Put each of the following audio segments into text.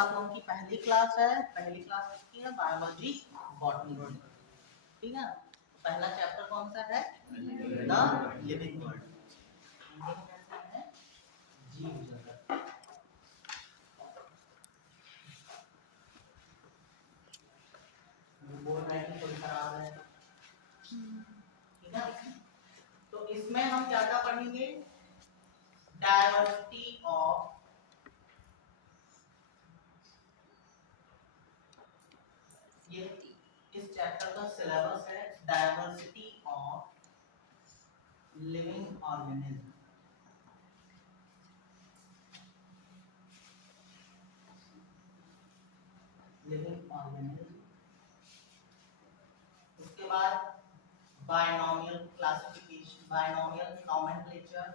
आप लोगों की पहली क्लास है, पहली क्लास किसकी है? बायोलॉजी बॉटनी की। ठीक है, पहला चैप्टर कौन सा है? The living world. जीव जगत। बोर्ड राइटिंग थोड़ी खराब है, ठीक है। तो इसमें हम क्या क्या पढ़ेंगे? डायवर्सिटी ऑफ, ये इस चैप्टर का सिलेबस है, diversity of living organism. Living organism. उसके बाद binomial classification, binomial nomenclature,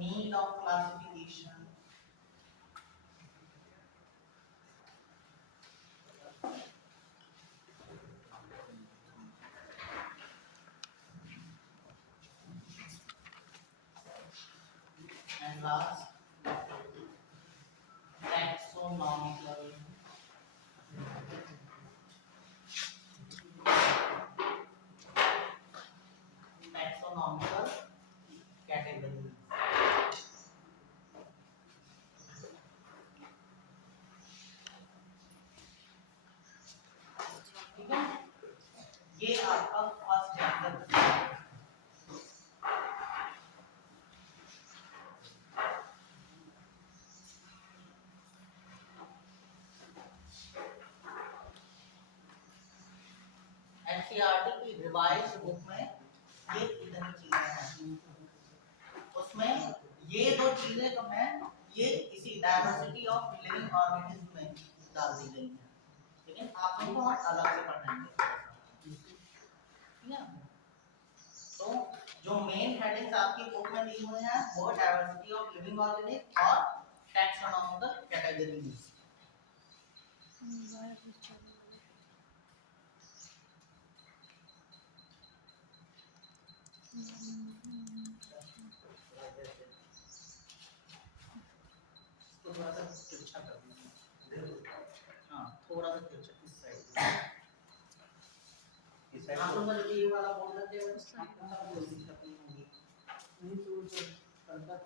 need of classification, and last taxonomical categories। ठीक है, ये आपका फर्स्ट चैप्टर। एनसीईआरटी की रिवाइज बुक में ये इतनी चीजें हैं, उसमें ये दो चीजें तो हैं, ये इसी डायवर्सिटी ऑफ लिविंग ऑर्गेनिज्म में डाल दी गई हैं, लेकिन आप लोगों को अलग से पढ़ेंगे। ठीक है, तो जो मेन हेडिंग्स आपकी बुक में दी हुई हैं वो डायवर्सिटी ऑफ लिविंग ऑर्गेनिज्म और टैक्सोनॉमिकल कैटेगरीज। तो थोड़ा सा तिरछा कर दीजिए, हाँ थोड़ा सा तिरछा इस साइड। आप लोग का ये वाला बोर्ड लग जाएगा तो आपका कोई दिक्कत नहीं होगी। नहीं तो करता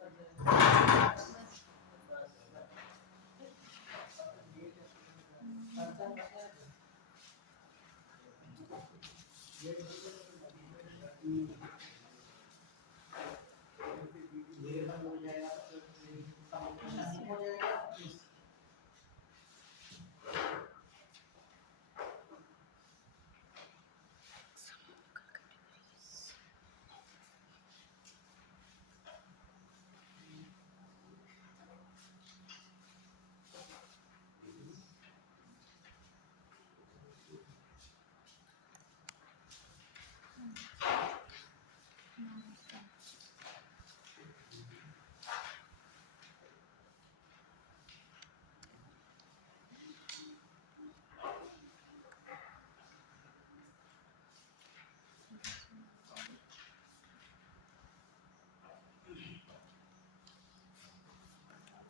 ये बंद हो जाएगा तो कंप्यूटर हो जाएगा।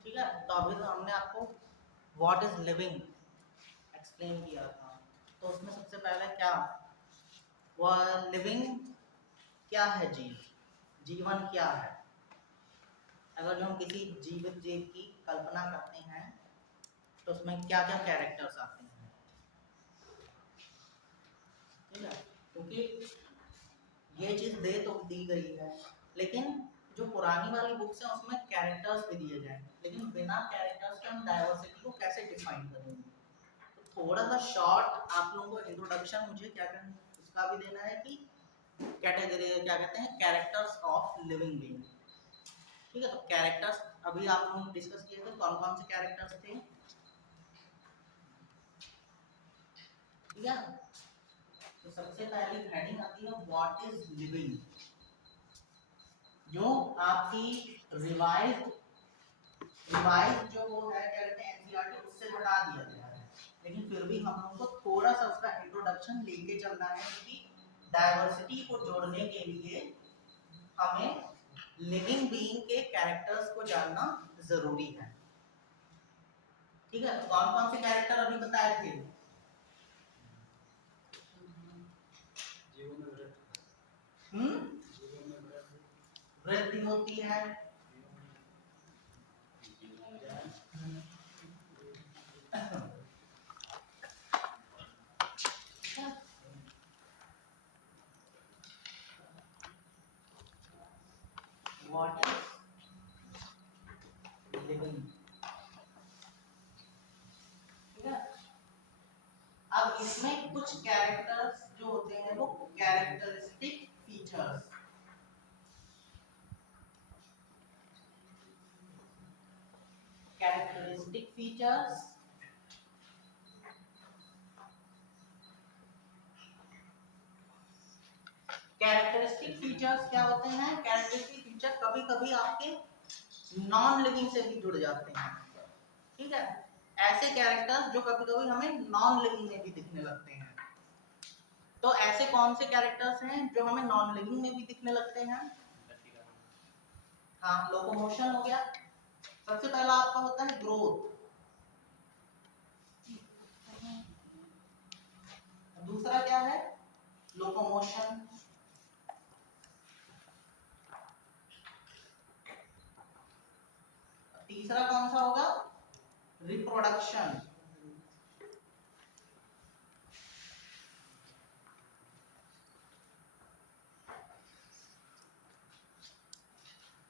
ठीक है, तो अभी तो हमने आपको व्हाट इज लिविंग एक्सप्लेन किया था, तो उसमें सबसे पहले क्या वह लिविंग क्या है, जीवन क्या है। अगर जो हम किसी जीवित जीव की कल्पना करते हैं तो उसमें क्या क्या कैरेक्टर्स आते हैं। ठीक है, क्योंकि ये चीज दे तो दी गई है, लेकिन जो पुरानी वाली बुक्स हैं उसमें कैरेक्टर्स भी दिए गए हैं, लेकिन बिना कैरेक्टर्स के हम डाइवर्सिटी को कैसे डिफाइन करेंगे। तो थोड़ा सा शॉर्ट आप लोगों को इंट्रोडक्शन मुझे क्या करना उसका भी देना है कि कैटेगरी क्या कहते हैं, कैरेक्टर्स ऑफ लिविंग बीइंग। ठीक है, तो कैरेक्टर्स अभी आप लोगों ने डिस्कस किए थे, कौन कौन से कैरेक्टर्स थे। ठीक है, तो सबसे पहली हेडिंग आती है व्हाट इज लिविंग, जो आपकी रिवाइज जो वो है क्या कहते हैं एनसीईआरटी उससे हटा दिया गया है, लेकिन फिर भी हम लोगों को थोड़ा सा उसका इंट्रोडक्शन रिप्रोडक्शन लेके चलना है, क्योंकि डाइवर्सिटी को जोड़ने के लिए हमें लिविंग बीइंग के कैरेक्टर्स को जानना जरूरी है। ठीक है, तो कौन कौन से कैरेक्टर अभी बताए थे? वृद्धि होती है, व्हाट इज लिविंग। ठीक है, अब इसमें कुछ कैरेक्टर्स जो होते हैं वो characteristic features, characteristic features characteristic features क्या होते हैं? कैरेक्टरिस्टिक फीचर कभी कभी आपके नॉन लिविंग से भी जुड़ जाते हैं। ठीक है, ऐसे कैरेक्टर्स जो कभी कभी हमें नॉन लिविंग में भी दिखने लगते हैं। तो ऐसे कौन से कैरेक्टर्स हैं जो हमें नॉन लिविंग में भी दिखने लगते हैं? हाँ, लोकोमोशन हो गया। सबसे पहला आपका होता है ग्रोथ, दूसरा क्या है? लोकोमोशन, तीसरा कौन सा होगा? रिप्रोडक्शन।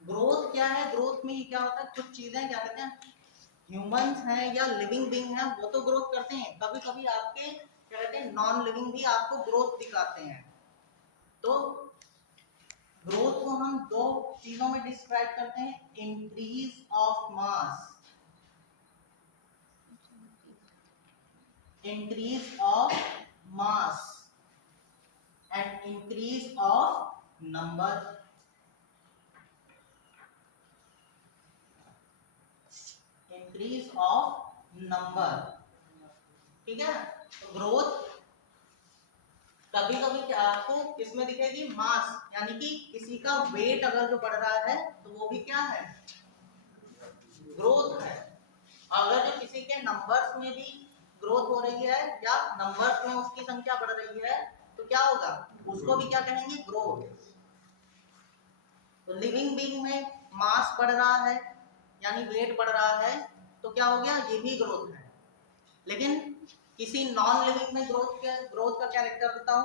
ग्रोथ क्या है? ग्रोथ में क्या होता है, कुछ चीजें क्या कहते हैं, ह्यूमंस हैं या लिविंग बीइंग हैं वो तो ग्रोथ करते हैं, कभी कभी आपके क्या कहते हैं नॉन लिविंग भी आपको ग्रोथ दिखाते हैं। तो ग्रोथ को हम दो चीजों में डिस्क्राइब करते हैं, increase of mass, increase of mass and increase of number. Increase of number. ठीक है, तो ग्रोथ कभी कभी आपको किसमें दिखेगी? मास, यानी कि किसी का वेट अगर जो बढ़ रहा है तो वो भी क्या है? ग्रोथ है। अगर जो किसी के नंबर्स में भी ग्रोथ हो रही है या नंबर्स में उसकी संख्या बढ़ रही है तो क्या होगा? उसको भी क्या कहेंगे? ग्रोथ। तो लिविंग बीइंग में मास बढ़ रहा है यानी वेट बढ़ रहा है तो क्या हो गया? ये भी ग्रोथ है। लेकिन किसी नॉन लिविंग में ग्रोथ का कैरेक्टर बताओ।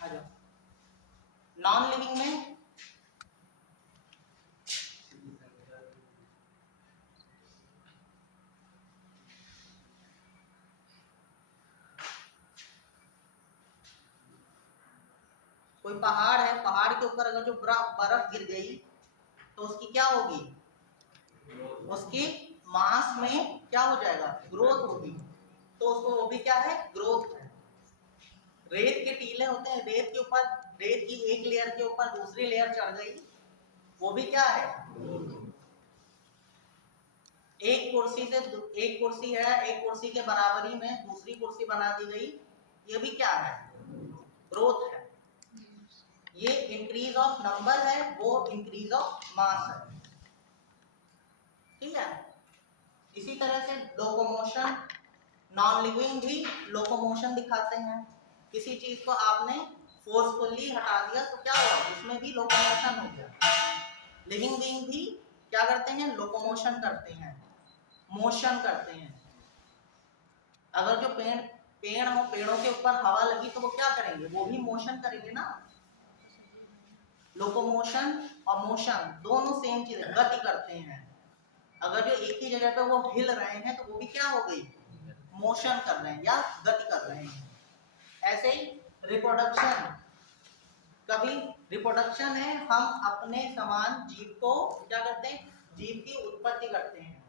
आ जाओ, नॉन लिविंग में कोई पहाड़ है, पहाड़ के ऊपर अगर जो बर्फ गिर गई तो उसकी क्या होगी? उसकी मास में क्या हो जाएगा? ग्रोथ होगी। तो उसको वो भी क्या है? ग्रोथ है। रेत के टीले होते हैं, रेत के ऊपर, रेत की एक लेयर के ऊपर दूसरी लेयर चढ़ गई, वो भी क्या है? एक कुर्सी से एक कुर्सी है, एक कुर्सी के बराबरी में दूसरी कुर्सी बना दी गई, ये भी क्या है? ग्रोथ है। ये इंक्रीज ऑफ नंबर है, वो इंक्रीज ऑफ मास है। ठीक है, इसी तरह से लोकोमोशन, नॉन लिविंग भी लोकोमोशन दिखाते हैं। किसी चीज को आपने फोर्सफुली हटा दिया तो क्या हुआ? उसमें भी लोकोमोशन हो गया। लिविंग बीइंग भी क्या करते हैं? लोकोमोशन करते हैं, मोशन करते हैं। अगर जो पेड़ हो, पेड़ों के ऊपर हवा लगी तो वो क्या करेंगे? वो भी मोशन करेंगे ना। लोकोमोशन और मोशन दोनों सेम चीज है, गति करते हैं। अगर जो एक ही जगह पे वो हिल रहे हैं तो वो भी क्या हो गई? मोशन कर रहे हैं या गति कर रहे हैं। ऐसे ही रिप्रोडक्शन, कभी रिप्रोडक्शन है हम अपने समान जीव को क्या करते हैं? जीव की उत्पत्ति करते हैं,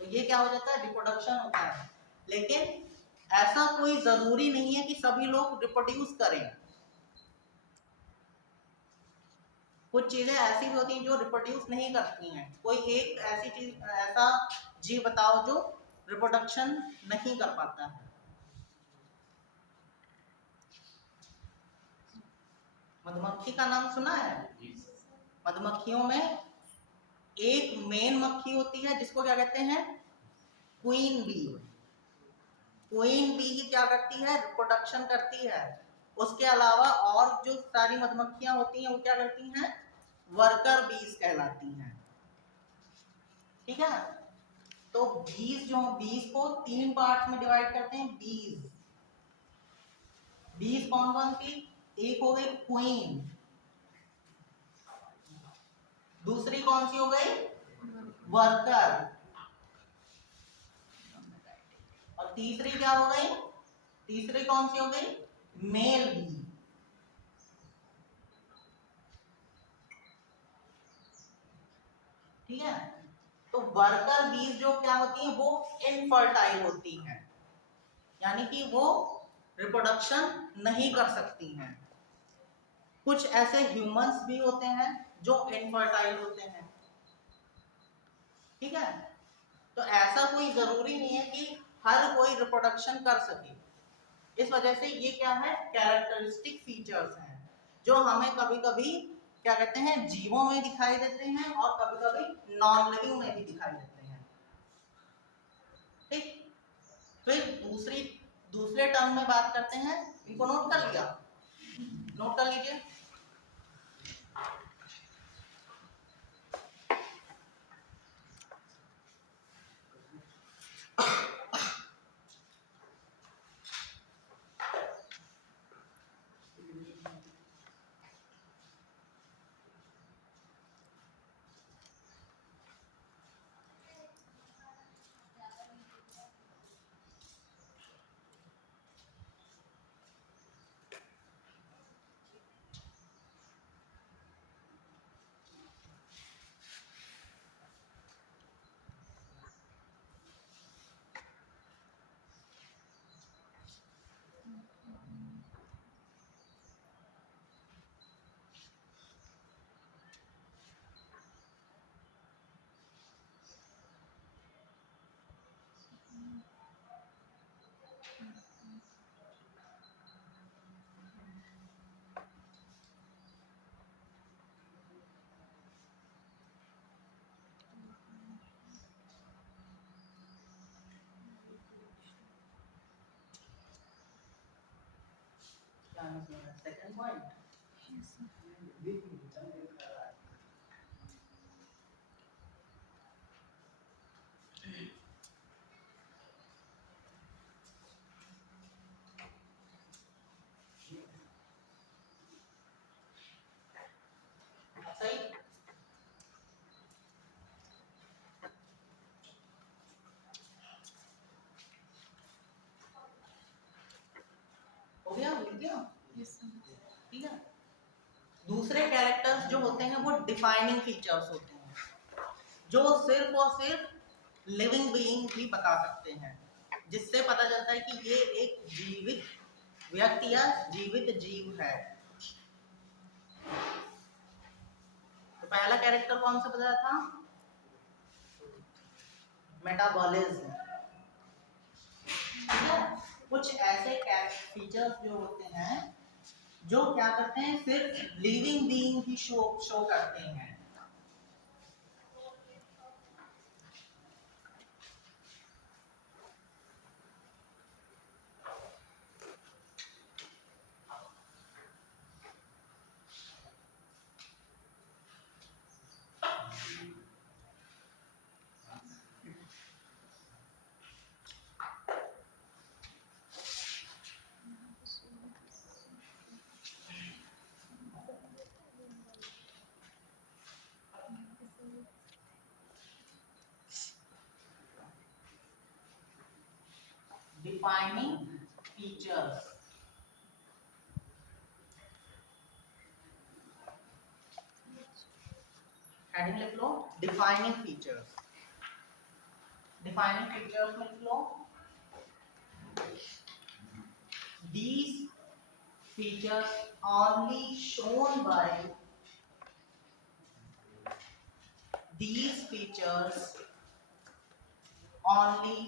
तो ये क्या हो जाता है? रिप्रोडक्शन होता है। लेकिन ऐसा कोई जरूरी नहीं है कि सभी लोग रिप्रोड्यूस करें। कुछ चीजें ऐसी भी होती हैं जो रिप्रोड्यूस नहीं करती हैं। कोई एक ऐसी चीज, ऐसा जीव बताओ जो रिप्रोडक्शन नहीं कर पाता है। मधुमक्खी का नाम सुना है? मधुमक्खियों में एक मेन मक्खी होती है जिसको क्या कहते हैं? Queen bee. क्वीन बी ही क्या करती है? रिप्रोडक्शन करती है। उसके अलावा और जो सारी मधुमक्खियां होती हैं वो क्या करती हैं? वर्कर बीज कहलाती हैं। ठीक है, तो बीज जो बीज को 3 पार्ट में डिवाइड करते हैं। बीज बीज कौन कौन सी? एक हो गई क्वीन, दूसरी कौन सी हो गई? वर्कर, और तीसरी क्या हो गई? तीसरी कौन सी हो गई? Male bee. ठीक है, तो वर्कर बीज जो क्या होती है वो इनफर्टाइल होती हैं, यानी कि वो रिप्रोडक्शन नहीं कर सकती हैं। कुछ ऐसे ह्यूमंस भी होते हैं जो इनफर्टाइल होते हैं। ठीक है, तो ऐसा कोई जरूरी नहीं है कि हर कोई रिप्रोडक्शन कर सके। इस वजह से ये क्या है? कैरेक्टरिस्टिक फीचर्स हैं जो हमें कभी कभी क्या कहते हैं, जीवों में दिखाई देते हैं और कभी कभी नॉन लिविंग में भी दिखाई देते हैं। ठीक, फिर दूसरे टर्म में बात करते हैं। इनको नोट कर लिया? नोट कर लीजिए। सेकंड पॉइंट, सही हो गया? मिल गया? ठीक है, दूसरे कैरेक्टर्स जो होते हैं वो डिफाइनिंग फीचर्स होते हैं जो सिर्फ और सिर्फ लिविंग बीइंग भी बता सकते हैं, जिससे पता चलता है कि ये एक जीवित व्यक्ति या जीवित जीव है। तो पहला कैरेक्टर कौन सा बताया था? मेटाबॉलिज्म। ठीक है, कुछ ऐसे फीचर्स जो होते हैं जो क्या करते हैं, सिर्फ लिविंग बीइंग ही शो करते हैं। डिफाइनिंग फीचर्स, हेडिंग लिख लो, डिफाइनिंग फीचर्स। डिफाइनिंग फीचर्स में लिख लो, these features only shown by these features only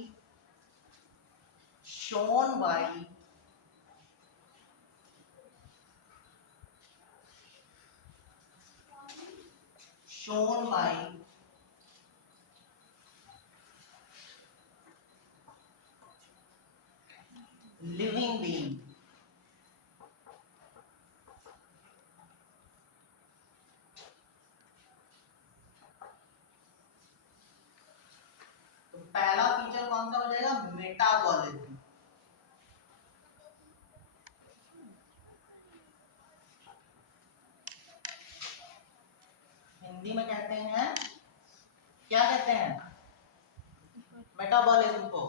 shown by shown by living being. तो पहला फीचर कौन सा हो जाएगा? मेटाबॉलिज्म। हिंदी में कहते हैं, क्या कहते हैं मेटाबॉलिज्म को?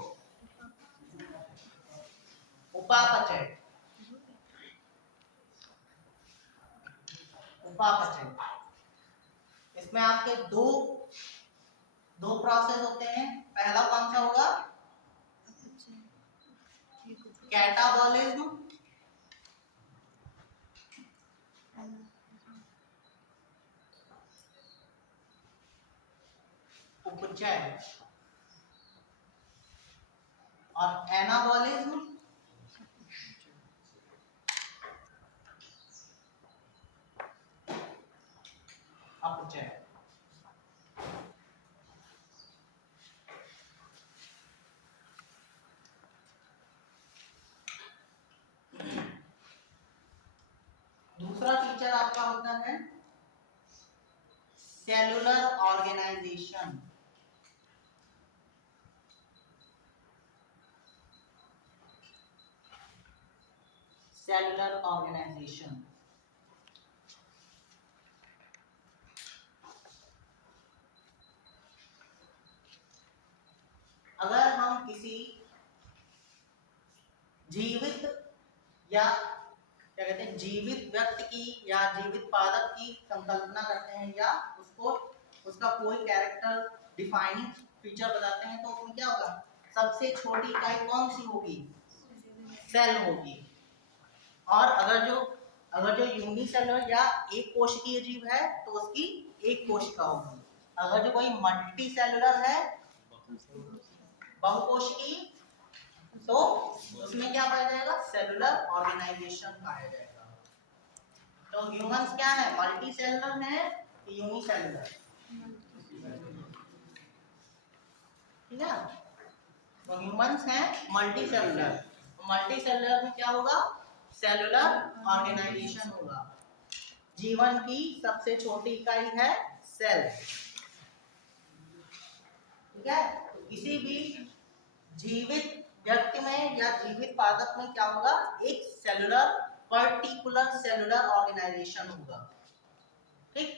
उपापचय। उपापचय। इसमें आपके दो प्रोसेस होते हैं। पहला कौन सा होगा? कैटाबॉलिज्म, उपचय, और एनाबॉलिज्म, अपचय। दूसरा फीचर आपका होता है सेलुलर ऑर्गेनाइजेशन। Cellular organisation. अगर हम किसी जीवित या क्या कहते हैं जीवित व्यक्ति की या जीवित पादप की संकल्पना करते हैं या उसको उसका कोई कैरेक्टर डिफाइनिंग फीचर बताते हैं, तो उसमें क्या होगा? सबसे छोटी इकाई कौन सी होगी? सेल होगी। और अगर जो यूनिसेलुलर या एक कोशिकीय जीव है तो उसकी एक कोशिका होगी। अगर जो कोई मल्टी सेलुलर है, बहुकोशिकीय, तो उसमें क्या पाया जाएगा? सेलुलर ऑर्गेनाइजेशन पाया जाएगा। तो ह्यूमंस क्या है? मल्टी सेलुलर है कि यूनिसेलुलर? ठीक है, तो ह्यूमंस है मल्टी सेलुलर। मल्टी सेलुलर में क्या होगा? सेलुलर ऑर्गेनाइजेशन होगा। जीवन की सबसे छोटी इकाई है सेल। ठीक है, तो किसी भी जीवित व्यक्ति में या जीवित पादप में क्या होगा? एक सेलुलर पर्टिकुलर सेलुलर ऑर्गेनाइजेशन होगा। ठीक।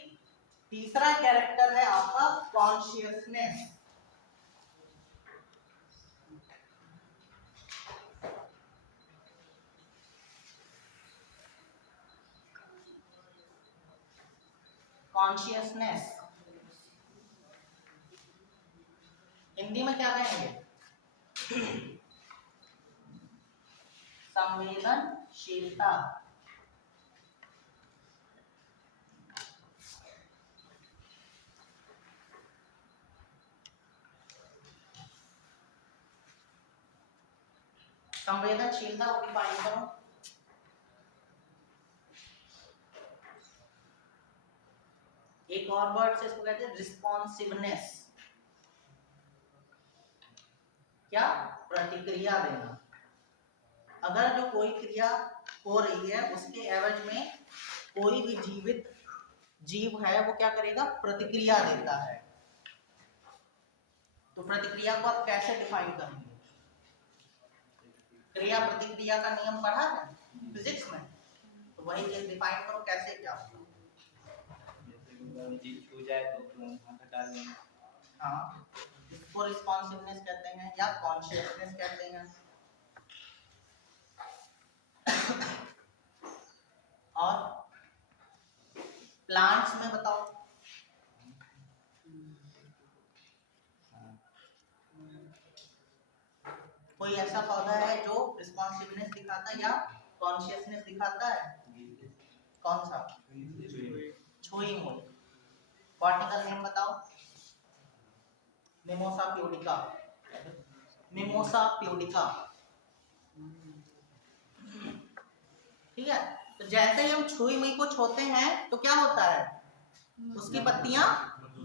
तीसरा कैरेक्टर है आपका कॉन्शियसनेस। कॉन्शियसनेस हिंदी में क्या कहेंगे? संवेदनशीलता। संवेदनशीलता को डिफाइन करो। एक और वर्ड से इसको कहते हैं रिस्पॉन्सिवनेस। क्या? प्रतिक्रिया देना। अगर जो कोई क्रिया हो रही है उसके एवज में कोई भी जीवित जीव है वो क्या करेगा? प्रतिक्रिया देता है। तो प्रतिक्रिया को आप कैसे डिफाइन करेंगे? क्रिया प्रतिक्रिया का नियम पढ़ा है फिजिक्स में, तो वही चीज डिफाइन करो कैसे क्या होगा। छू जाए तो हटा लेंगे। हाँ, इसको रिस्पॉन्सिवनेस कहते हैं या कॉन्शियसनेस कहते हैं। और प्लांट्स में बताओ। कोई ऐसा पौधा है जो रिस्पॉन्सिवनेस दिखाता है या कॉन्शियसनेस दिखाता है? कौन सा? छुई हुई। बॉटनिकल नेम बताओ। Mimosa pudica. Mimosa pudica. ठीक है, तो जैसे ही हम छुई मुई को छूते हैं तो क्या होता है? उसकी पत्तियां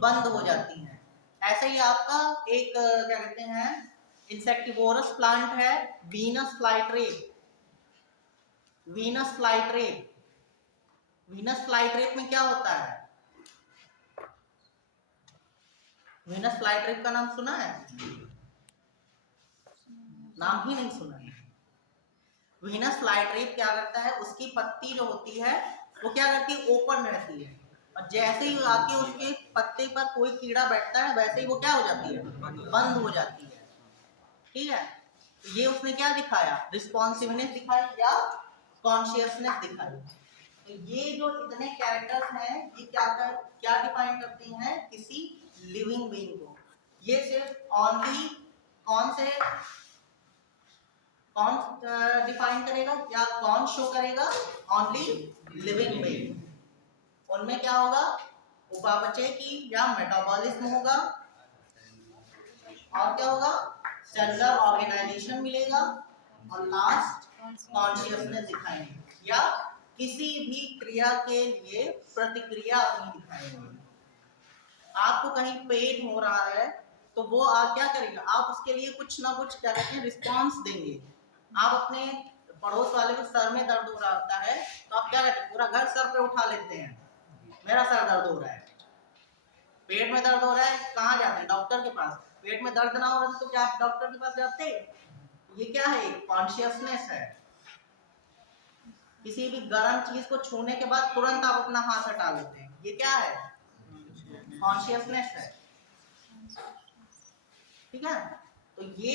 बंद हो जाती हैं। ऐसे ही आपका एक क्या कहते हैं इंसेक्टिवोरस प्लांट है वीनस फ्लाईट्रेप। वीनस फ्लाईट्रेप, वीनस फ्लाईट्रेप में क्या होता है? वीनस फ्लाईट्रेप का नाम सुना है? नाम ही नहीं सुना है। वीनस फ्लाईट्रेप क्या करता है, उसकी पत्ती जो होती है वो क्या करती है, ओपन रहती है, और जैसे ही आके उसके पत्ते पर कोई कीड़ा बैठता है वैसे ही वो क्या हो जाती है, बंद हो जाती है। ठीक है, ये उसने क्या दिखाया, रिस्पॉन्सिवनेस दिखाई या कॉन्शियसनेस दिखाई। तो ये जो इतने कैरेक्टर्स हैं ये क्या डिफाइन करते हैं किसी लिविंग बीइंग को। ये सिर्फ ओनली कौन डिफाइन करेगा या कौन शो करेगा, ओनली लिविंग बीइंग। उनमें क्या होगा, उपापचय की या मेटाबॉलिज्म होगा, और क्या होगा, सेलुलर ऑर्गेनाइजेशन मिलेगा, और लास्ट कॉन्शियसनेस दिखाएंगे या किसी भी क्रिया के लिए प्रतिक्रिया अपनी दिखाएंगे। आपको कहीं पेन हो रहा है तो वो आप क्या करेंगे, आप उसके लिए कुछ ना कुछ क्या कहते हैं रिस्पॉन्स देंगे। आप अपने पड़ोस वाले के सर में दर्द हो रहा होता है तो आप क्या करते हैं, पूरा घर सर पे उठा लेते हैं, मेरा सर दर्द हो रहा है। पेट में दर्द हो रहा है, कहाँ जाते हैं, डॉक्टर के पास। पेट में दर्द ना हो रहा तो क्या आप डॉक्टर के पास जाते? ये क्या है, कॉन्शियसनेस है। किसी भी गर्म चीज को छूने के बाद तुरंत आप अपना हाथ हटा लेते हैं, ये क्या है, कॉन्शियसनेस है। ठीक है, तो ये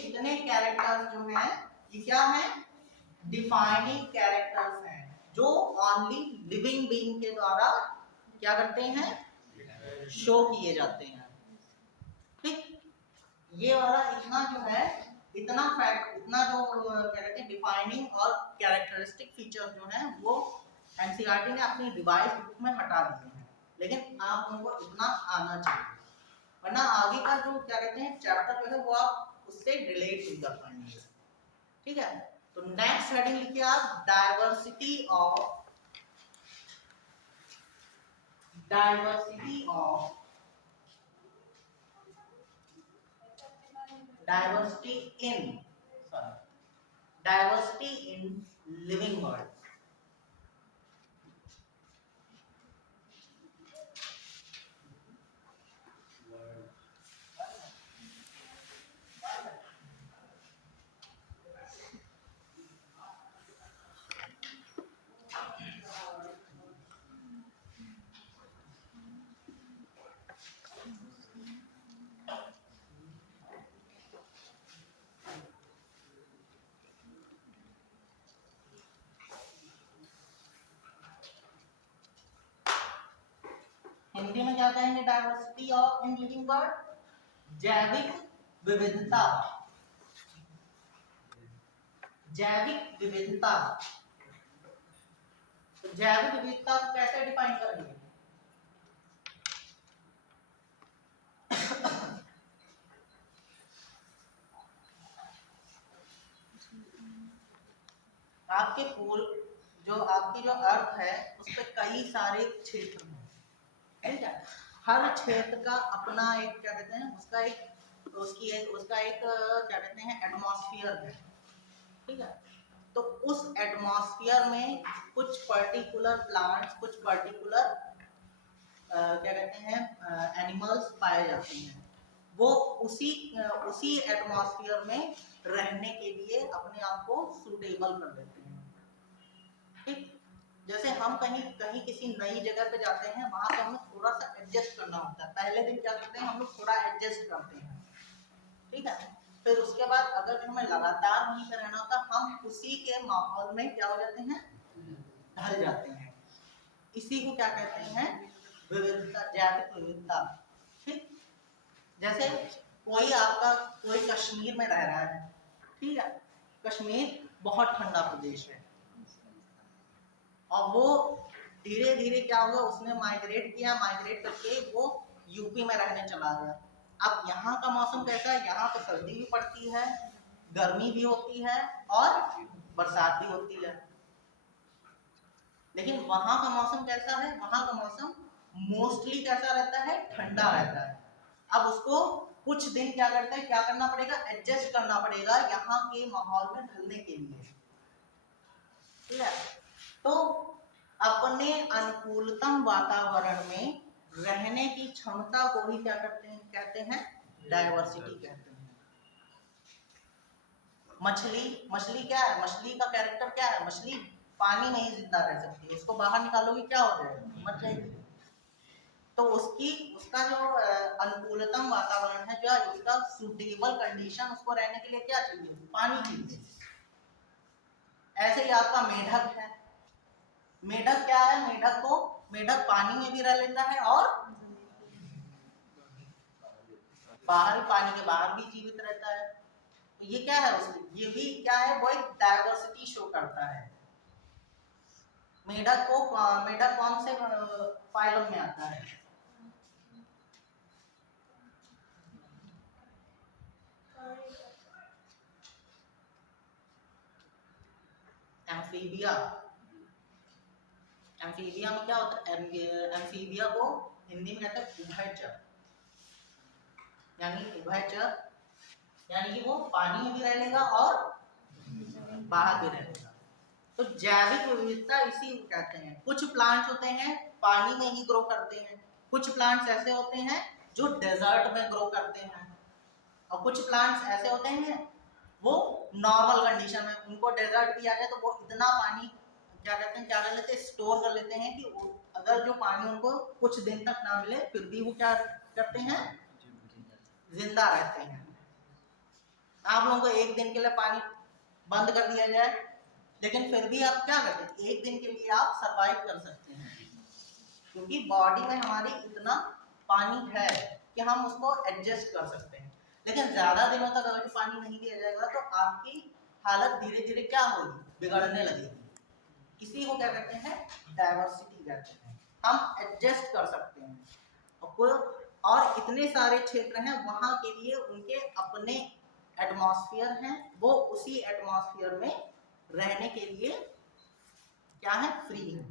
इतने कैरेक्टर्स जो हैं ये क्या है, डिफाइनिंग कैरेक्टर्स हैं जो ओनली लिविंग बीइंग के द्वारा क्या करते हैं, शो किए जाते हैं। ठीक, ये वाला इतना जो है, इतना फैक्ट, इतना जो क्या कहते हैं डिफाइनिंग और कैरेक्टरिस्टिक फीचर्स जो हैं वो एनसीईआरटी ने अपनी रिवाइज बुक में हटा दिए हैं, लेकिन आप लोगों को इतना आना चाहिए, वरना आगे का जो क्या कहते हैं चैप्टर जो है वो आप उससे रिलेट नहीं कर पाएंगे। ठीक है, तो नेक्स्ट हेडिंग लिखिए आप, diversity of diversity in living world। Hindi में क्या कहेंगे, diversity of in living world, जैविक विविधता। जैविक विविधता, तो जैविक विविधता को कैसे डिफाइन करेंगे? आपके पूल आपकी जो अर्थ है उस पर कई सारे क्षेत्र हैं, ठीक है, हर क्षेत्र का अपना एक क्या कहते हैं उसका एक क्या कहते हैं एटमॉस्फेयर है। ठीक है, तो उस एटमॉस्फेयर में कुछ पर्टिकुलर प्लांट्स, कुछ पर्टिकुलर क्या कहते हैं एनिमल्स पाए जाते हैं, वो उसी एटमॉस्फेयर में रहने के लिए अपने आप को सूटेबल कर लेते हैं। ठीक, जैसे हम कहीं किसी नई जगह पे जाते हैं, वहां पे हमें थोड़ा सा एडजस्ट करना होता है। पहले दिन क्या करते हैं हम लोग, थोड़ा एडजस्ट करते हैं, ठीक है, फिर उसके बाद अगर हमें लगातार वहीं पे रहना होता, हम उसी के माहौल में क्या हो जाते हैं, ढल जाते हैं। इसी को क्या कहते हैं, विविधता, जैविक विविधता। ठीक, जैसे कोई कश्मीर में रह रहा है, ठीक है, कश्मीर बहुत ठंडा प्रदेश है, और वो धीरे धीरे क्या होगा, उसने माइग्रेट करके वो यूपी में रहने चला गया। अब यहाँ का मौसम कैसा है, यहाँ पे सर्दी भी पड़ती है, गर्मी भी होती है और बरसात भी होती है, लेकिन वहां का मौसम कैसा है, वहां का मौसम मोस्टली कैसा रहता है, ठंडा रहता है। अब उसको कुछ दिन क्या करते हैं, क्या करना पड़ेगा, एडजस्ट करना पड़ेगा यहाँ के माहौल में ढलने के लिए। ठीक है, तो अपने अनुकूलतम वातावरण में रहने की क्षमता को ही क्या करते हैं, कहते हैं डायवर्सिटी कहते हैं। मछली क्या है, मछली का कैरेक्टर क्या है, मछली पानी में ही जिंदा रह सकती है, उसको बाहर निकालोगे क्या हो जाएगा, मर जाएगी। तो उसका जो अनुकूलतम वातावरण है, जो उसका सूटेबल कंडीशन, उसको रहने के लिए क्या चाहिए, पानी चाहिए। ऐसे ही आपका मेढक है, मेढक क्या है, मेढक पानी में भी रह लेता है और बाहर पानी के बाहर भी जीवित रहता है। तो ये क्या है उसकी, ये भी क्या है, वो एक डायवर्सिटी शो करता है। मेढक कौन से फाइलम में आता है, एम्फीबिया। एम्फीबिया में क्या होता है, एम्फीबिया को हिंदी में कहते हैं उभयचर, यानी उभयचर यानी कि वो पानी में भी रह लेगा और बाहर भी रह लेगा। तो जैविक विविधता इसी को कहते हैं। कुछ प्लांट्स होते हैं पानी में ही ग्रो करते हैं, कुछ प्लांट्स ऐसे होते हैं जो डेजर्ट में ग्रो करते हैं, और कुछ प्लांट्स ऐसे होते हैं वो नॉर्मल कंडीशन में, उनको डेजर्ट भी आ जाए तो वो इतना पानी क्या कर लेते हैं, स्टोर कर लेते हैं कि अगर जो पानी उनको कुछ दिन तक ना मिले फिर भी वो क्या करते हैं, जिंदा रहते हैं। आप लोगों को एक दिन के लिए पानी बंद कर दिया जाए, लेकिन फिर भी आप क्या करते हैं, एक दिन के लिए आप सरवाइव कर सकते हैं, क्योंकि बॉडी में हमारी इतना पानी है कि हम उसको एडजस्ट कर सकते हैं। लेकिन ज्यादा दिनों तक अगर पानी नहीं दिया जाएगा तो आपकी हालत धीरे धीरे क्या होगी, बिगड़ने लगेगी। इसी को क्या कहते हैं, डायवर्सिटी कहते हैं। हम एडजस्ट कर सकते हैं, और इतने सारे क्षेत्र हैं वहां के लिए उनके अपने एटमॉस्फेयर हैं, वो उसी एटमॉस्फेयर में रहने के लिए क्या है, फ्री है।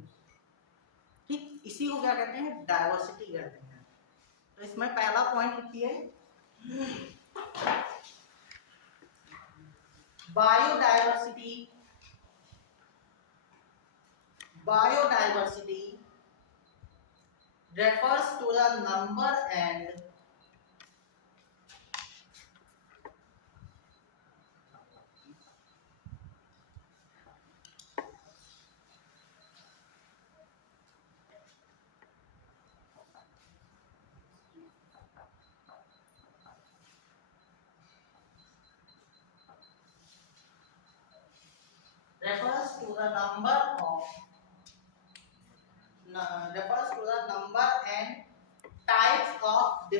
ठीक, इसी को क्या कहते हैं, डायवर्सिटी कहते हैं। तो इसमें पहला पॉइंट लिखिए, biodiversity. Biodiversity refers to the number and refers to the number and types of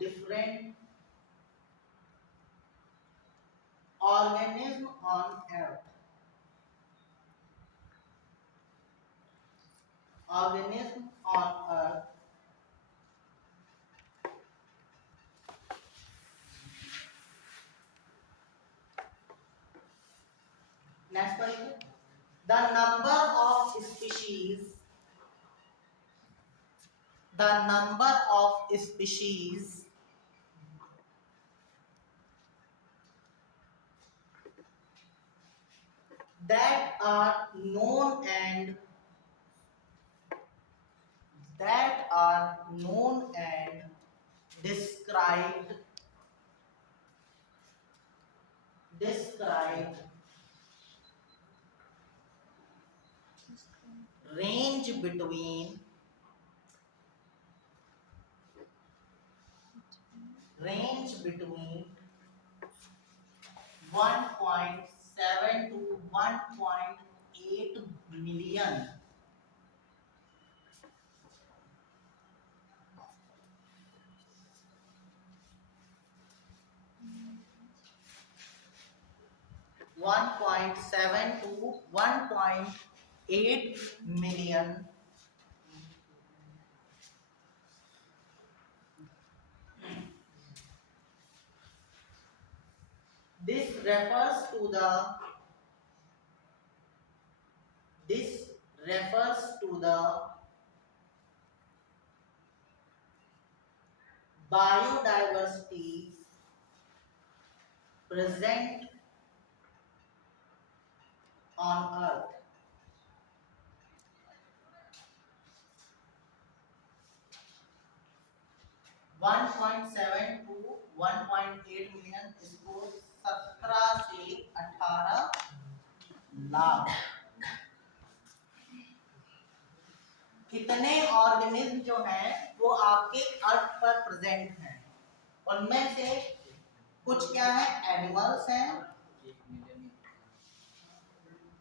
different organism on earth. Organism on earth next पढ़िए, the number of species that are known and described range between 1.7 to 1.8 million. (1.7 to 1.8 million) This refers to the refers to the biodiversity present on earth. One 1.7 to 1.8 million, इसको 17 से 18 लाख कितने organism जो हैं वो आपके अर्थ पर present हैं। उनमें से कुछ क्या है, एनिमल्स हैं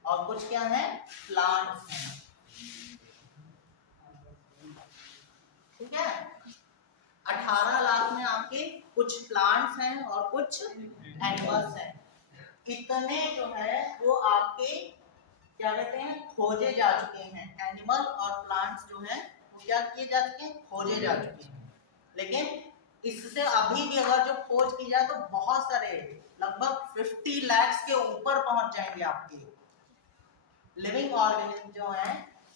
और कुछ क्या है, प्लांट्स हैं। ठीक है, 18 लाख में आपके कुछ प्लांट्स हैं और कुछ एनिमल्स हैं। इतने जो है वो आपके क्या कहते हैं, खोजे जा चुके हैं। एनिमल और प्लांट्स जो हैं वो क्या किए जा चुके हैं, खोजे जा चुके हैं। लेकिन इससे अभी भी अगर जो खोज की जाए तो बहुत सारे, लगभग 50 लाख के ऊपर पहुंच जाएंगे आपके लिविंग ऑर्गेनिज्म जो हैं।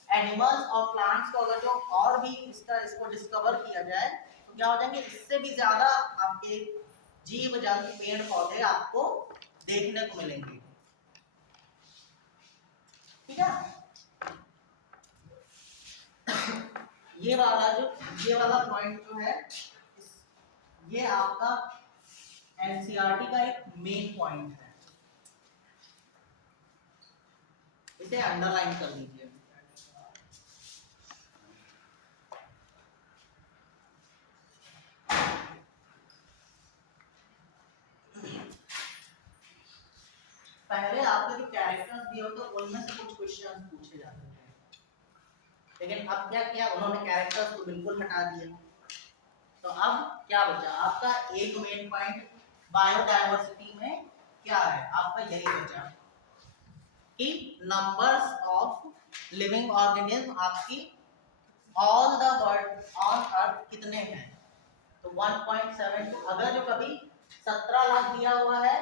एनिमल्स और प्लांट्स को अगर जो और भी इसको डिस्कवर किया जाए तो क्या हो जाएंगे, इससे भी ज्यादा आपके जीव जंतु पेड़ पौधे आपको देखने को मिलेंगे। ठीक है, ये वाला पॉइंट जो है, ये आपका एनसीईआरटी का एक मेन पॉइंट है, इसे अंडरलाइन कर लीजिए। पहले आपके जो कैरेक्टर्स दिए होते हैं उनमें से कुछ क्वेश्चन पूछे जाते हैं, लेकिन अब क्या किया उन्होंने, कैरेक्टर्स को बिल्कुल हटा दिया। तो अब क्या बचा आपका, एक मेन पॉइंट बायोडायवर्सिटी में क्या है आपका, यही बचा कि नंबर्स ऑफ लिविंग ऑर्गेनिज्म आपकी all the world on earth कितने हैं। तो 1.7, अगर जो कभी 17 लाख दिया हुआ है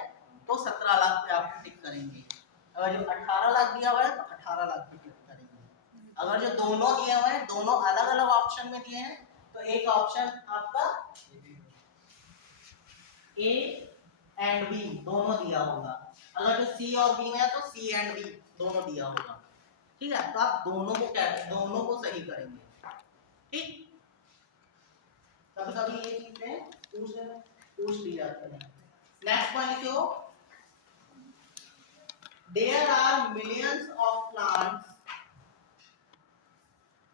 तो 17 लाख पे आप टिक करेंगे, अगर जो 18 लाख दिया हुआ है तो 18 लाख पे टिक करेंगे। अगर जो दोनों दिए हुए हैं, दोनों अलग अलग ऑप्शन में दिए हैं, तो एक ऑप्शन आपका ए एंड बी दोनों दिया होगा। अगर जो सी और बी में है तो सी एंड बी दोनों दिया होगा। ठीक है, तो आप दोनों को सही करेंगे। ठीक, कभी कभी ये चीजें पूछ ली जाती है। नेक्स्ट पॉइंट लिखो, there are millions of plants,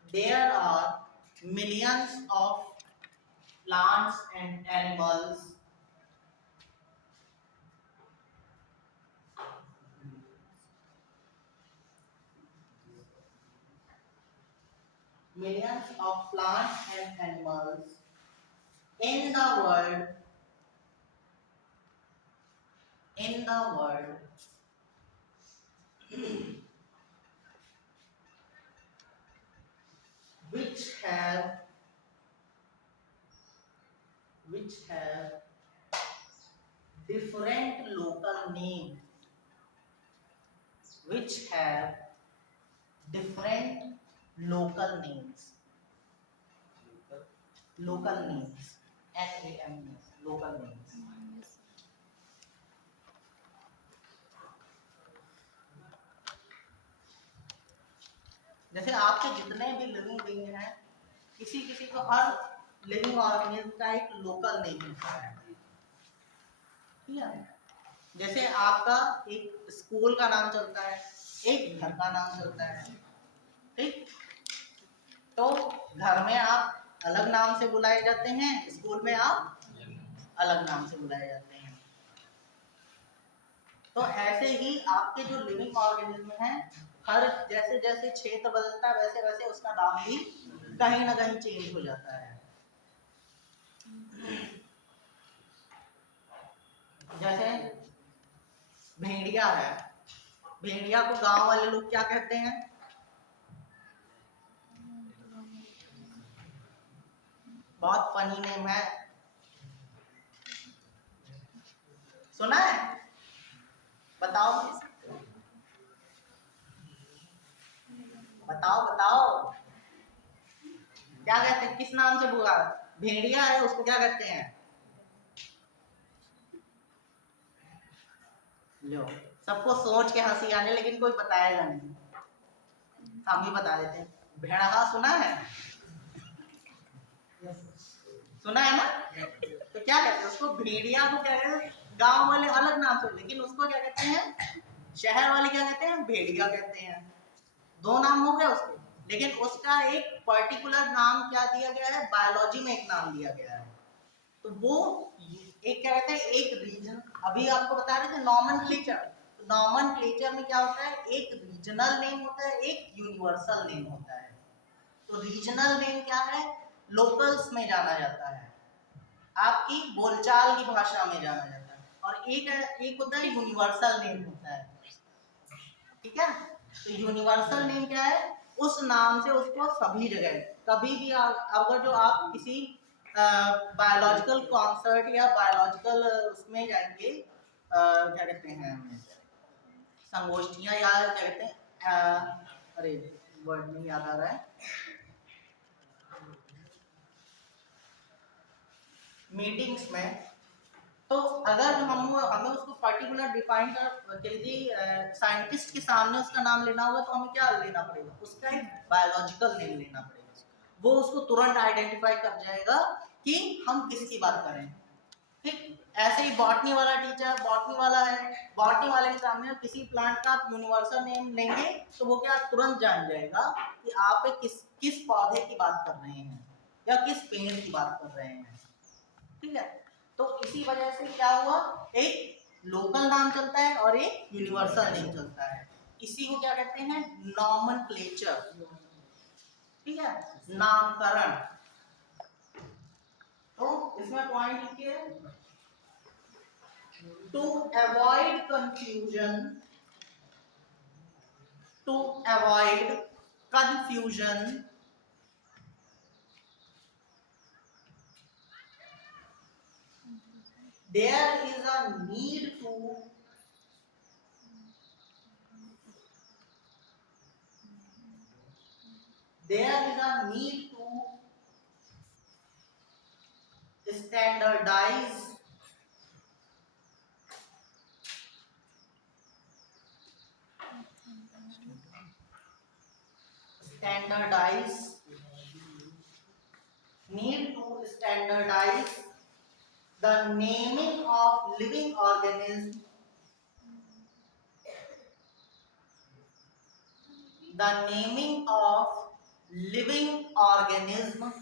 there are millions of plants and animals millions of plants and animals in the world which have different local names, which have different local names, NAMs, local names। जैसे आपके जितने भी living being हैं, किसी किसी को हर living organism का एक लोकल नेम होता है। ठीक है, जैसे आपका एक स्कूल का नाम चलता है, एक घर का नाम चलता है। ठीक, तो घर में आप अलग नाम से बुलाए जाते हैं, स्कूल में आप अलग नाम से बुलाए जाते हैं। तो ऐसे ही आपके जो लिविंग ऑर्गेनिज्म हैं, हर जैसे जैसे क्षेत्र बदलता है वैसे वैसे उसका नाम भी कहीं ना कहीं चेंज हो जाता है। जैसे भेड़िया है, भेड़िया को गांव वाले लोग क्या कहते हैं, बहुत फनी नेम है, सुना है, बताओ बताओ बताओ, क्या कहते हैं, किस नाम से बुआ, भेड़िया है उसको क्या कहते हैं? लो, सबको सोच के हंसी आने, लेकिन कोई बताएगा नहीं, हम ही बता देते हैं। भेड़हा सुना है? सुना है ना? तो क्या कहते हैं उसको, भेड़िया को क्या कहते हैं, गांव वाले अलग नाम से, लेकिन उसको क्या कहते हैं, शहर वाले क्या कहते हैं, भेड़िया कहते हैं। दो नाम हो गए उसके, लेकिन उसका एक पर्टिकुलर नाम क्या दिया गया है, बायोलॉजी में एक नाम दिया गया है। तो वो एक क्या कहते हैं, एक रीजन, अभी आपको बता रहे थे नॉमेनक्लेचर, नॉमेनक्लेचर में क्या होता है, एक रीजनल नेम होता है, एक यूनिवर्सल नेम होता है। तो रीजनल नेम क्या है, लोकल्स में जाना जाता है, आपकी बोलचाल की भाषा में जाना जाता है, और एक होता है यूनिवर्सल नेम होता है, ठीक है? तो यूनिवर्सल नेम क्या है, उस नाम से उसको सभी जगह, कभी भी अगर जो आप किसी बायोलॉजिकल कॉन्सर्ट या बायोलॉजिकल उसमें जाएंगे, क्या कहते हैं, संगोष्ठियां या क्या कहते हैं, अरे वर्ड नहीं याद आ रहा है, मीटिंग्स में, तो अगर हमें उसको पर्टिकुलर डिफाइन कर के लिए साइंटिस्ट के सामने उसका नाम लेना होगा, तो हमें क्या लेना पड़ेगा, उसका एक बायोलॉजिकल नेम लेना पड़ेगा, वो उसको तुरंत आइडेंटिफाई कर जाएगा कि हम किसकी बात कर रहे हैं। ठीक ऐसे ही बॉटनी वाला टीचर, बॉटनी वाला है, बॉटनी वाले के सामने किसी प्लांट का आप यूनिवर्सल नेम लेंगे, तो वो क्या तुरंत जान जाएगा कि आप किस किस पौधे की बात कर रहे हैं या किस पेड़ की बात कर रहे हैं, ठीक है? तो इसी वजह से क्या हुआ, एक लोकल नाम चलता है और एक यूनिवर्सल नेम चलता है, इसी को क्या कहते हैं, नॉमेनक्लेचर, ठीक है, नामकरण। तो इसमें पॉइंट लिखिए, to avoid confusion, to avoid confusion, there is a need to standardize standardize need to standardize the naming of living organism, the naming of living organism,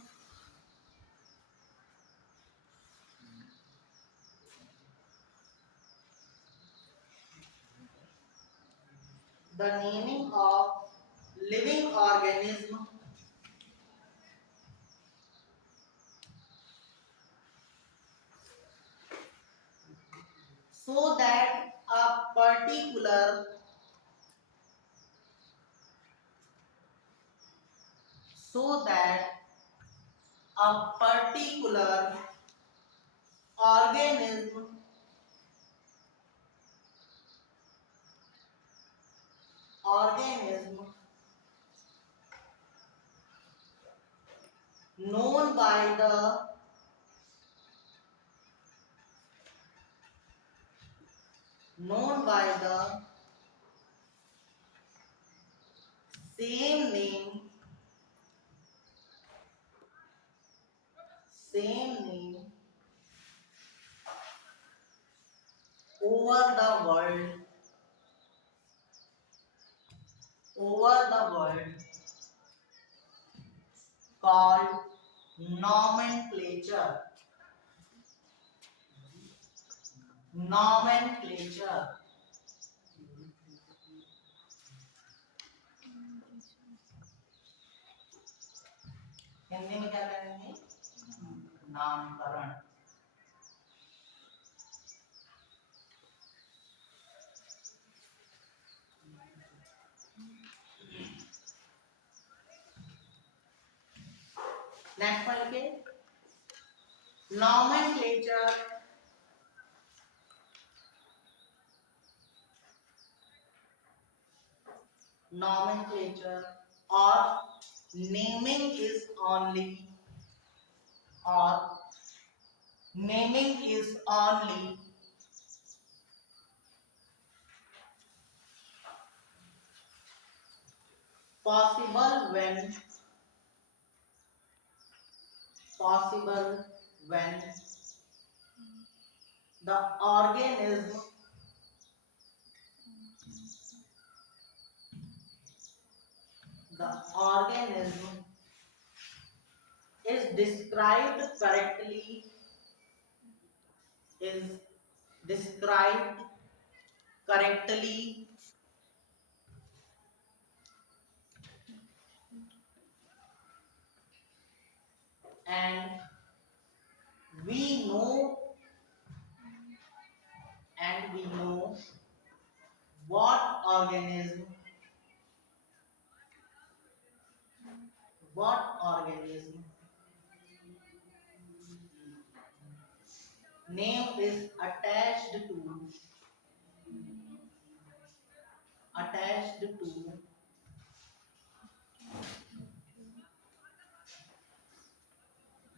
the naming of living organism so that a particular so that a particular organism organism known by the known by the same name over the world called nomenclature, nomenclature, Hindi में क्या कहेंगे, नामकरण। Next point के, nomenclature nomenclature or naming is only or naming is only possible when the organism is described is described correctly and we know we know what organism name is attached to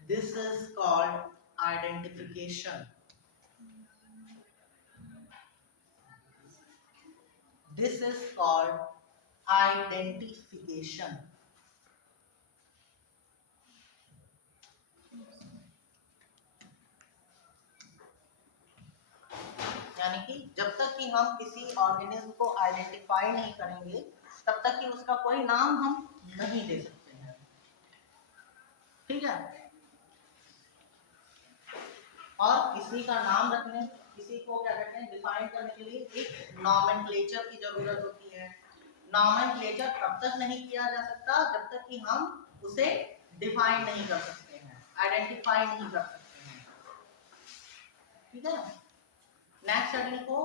this is called identification. This is called identification. यानी कि जब तक कि हम किसी organism को identify नहीं करेंगे तब तक कि उसका कोई नाम हम नहीं दे सकते हैं। ठीक है, और किसी का नाम रखने किसी को क्या कहते हैं डिफाइन करने के लिए एक नॉमेनक्लेचर की जरूरत होती है। नॉमेनक्लेचर तब तक नहीं किया जा सकता जब तक कि हम उसे डिफाइन नहीं कर सकते हैं, आइडेंटिफाई नहीं कर सकते हैं। ठीक है, नेक्स्ट हेडिंग को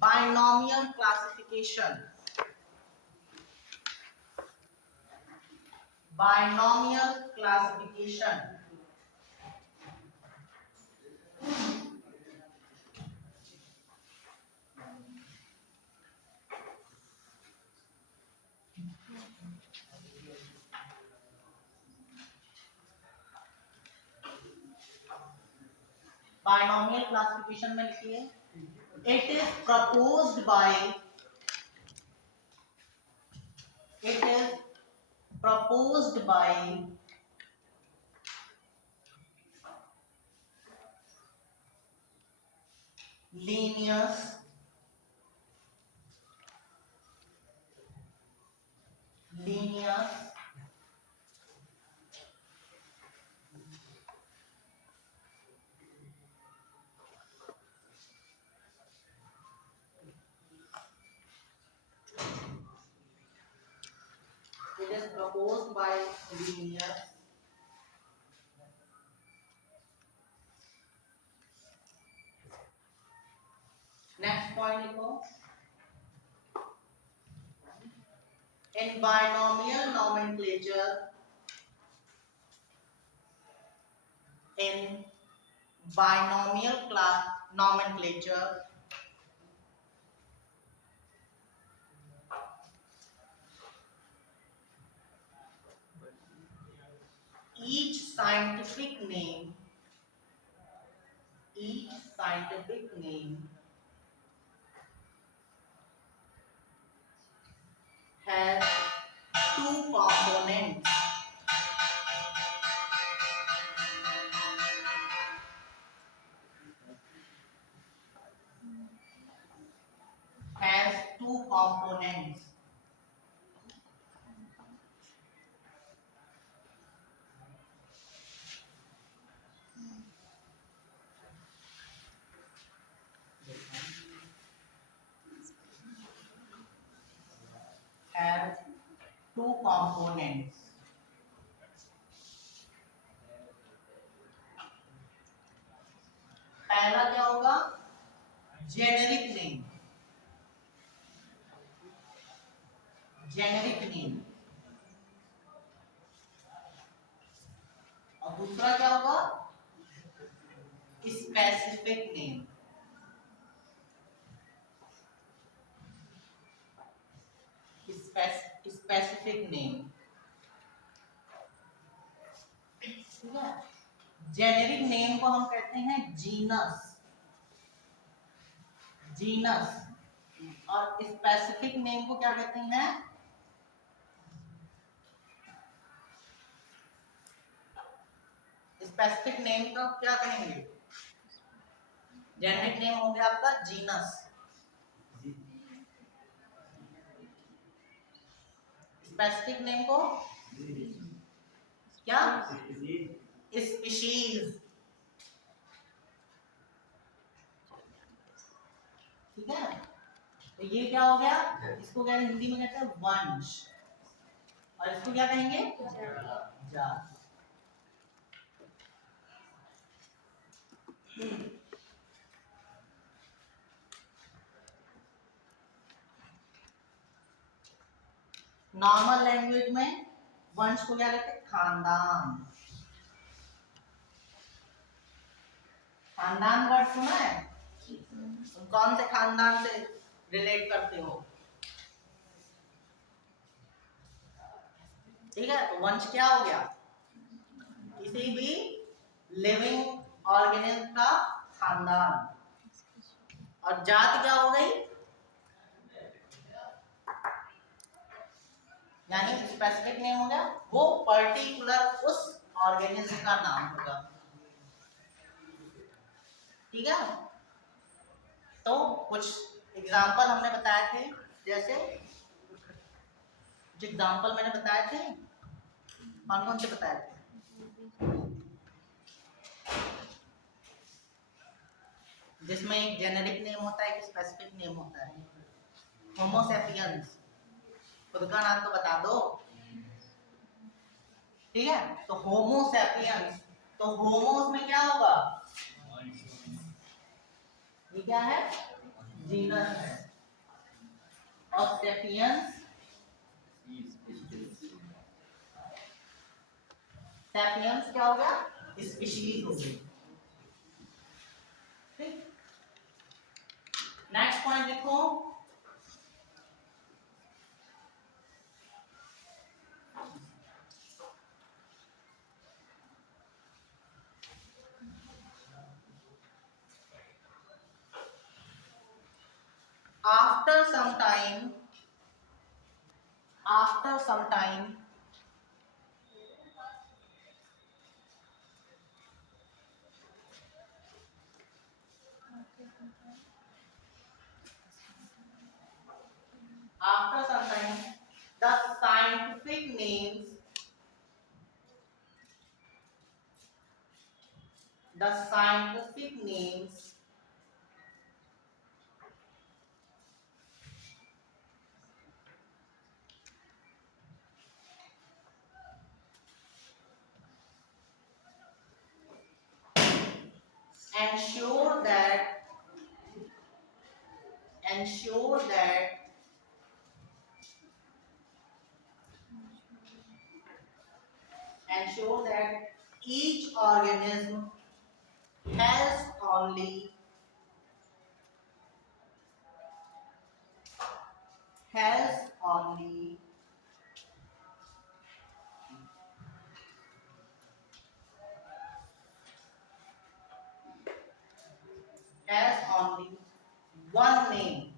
binomial classification. Binomial classification binomial classification में लिखिए it is proposed by Linnaeus it is proposed by Linnaeus next point लिखो in binomial nomenclature nomenclature each scientific name has two components पहला क्या होगा जेनेरिक नेम और दूसरा क्या होगा स्पेसिफिक नेम। स्पेसिफिक नेम, ठीक है। जेनेरिक नेम को हम कहते हैं जीनस, जीनस, और स्पेसिफिक नेम को क्या कहते हैं? स्पेसिफिक नेम का क्या कहेंगे? जेनेरिक नेम हो गया आपका जीनस, स्पेसिफिक नेम को क्या? स्पीशीज, ठीक है। तो ये क्या हो गया? इसको क्या हिंदी में कहते हैं? वंश, और इसको क्या कहेंगे? जात। नॉर्मल लैंग्वेज में वंश को क्या कहते हैं? खानदान। खानदान वर्ड सुना है? तुम कौन से खानदान से रिलेट करते हो? ठीक है, तो वंश क्या हो गया? किसी भी लिविंग ऑर्गेनिज्म का खानदान। और जात क्या हो गई? यानी स्पेसिफिक नेम हो गया, वो पर्टिकुलर उस ऑर्गेनिज्म का नाम होगा, ठीक है। तो कुछ एग्जाम्पल हमने बताए थे, जैसे जो एग्जाम्पल मैंने बताए थे, कौन कौन से बताए थे? जिसमें एक जेनेरिक नेम होता है, एक स्पेसिफिक नेम होता है। होमो सैपियंस, खुद का नाम तो बता दो, ठीक है। तो होमो सैपियंस, तो होमो में क्या होगा? ये क्या है? जीनस है, और सैपियंस, सैपियंस क्या हो गया? स्पीशीज हो गई, ठीक। नेक्स्ट पॉइंट लिखो, after some time, after some time, after some time, the scientific names, the scientific names ensure that, ensure that ensure that each organism has only, has only has only one name,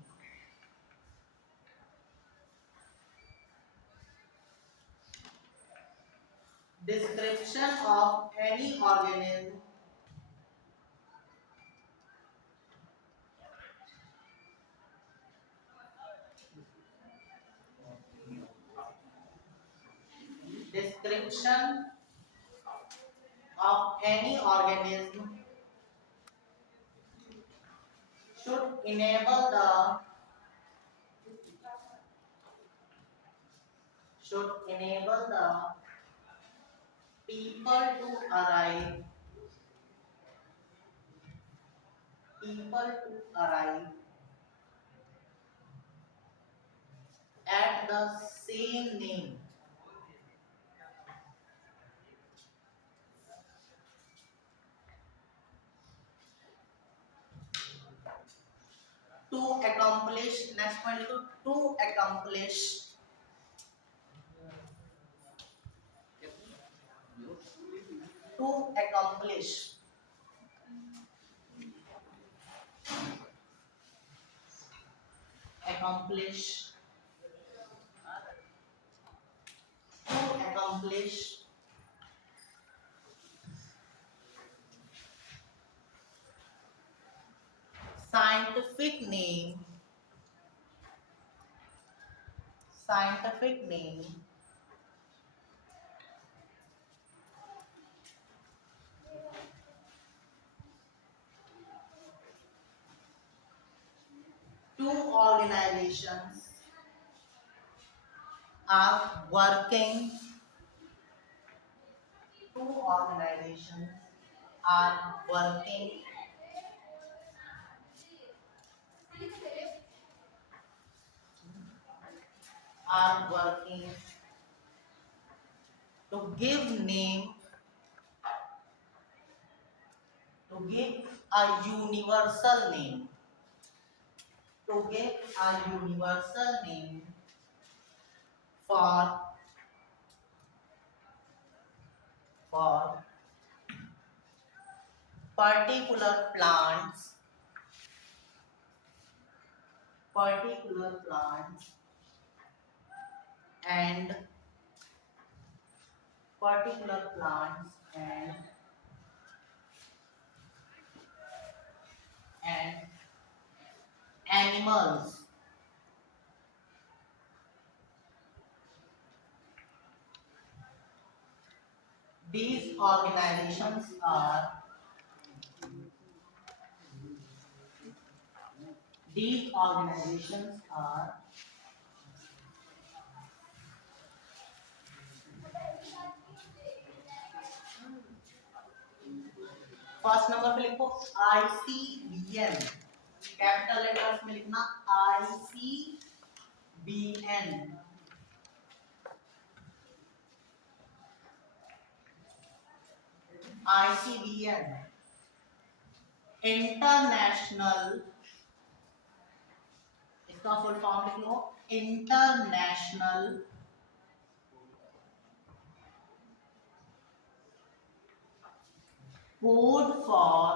description of any organism, description of any organism should enable the, should enable the people to arrive, people to arrive at the same name, to accomplish, next point, to accomplish to accomplish, accomplish, to accomplish scientific name, scientific name two organizations are working, two organizations are working are working to give name, to give a universal name, to give a universal name for particular plants, particular plants and particular plants and animals. These organizations are first number पे लिखो ICBN, capital letters में लिखना ICBN, ICBN international, इसका full form लिख लो international code for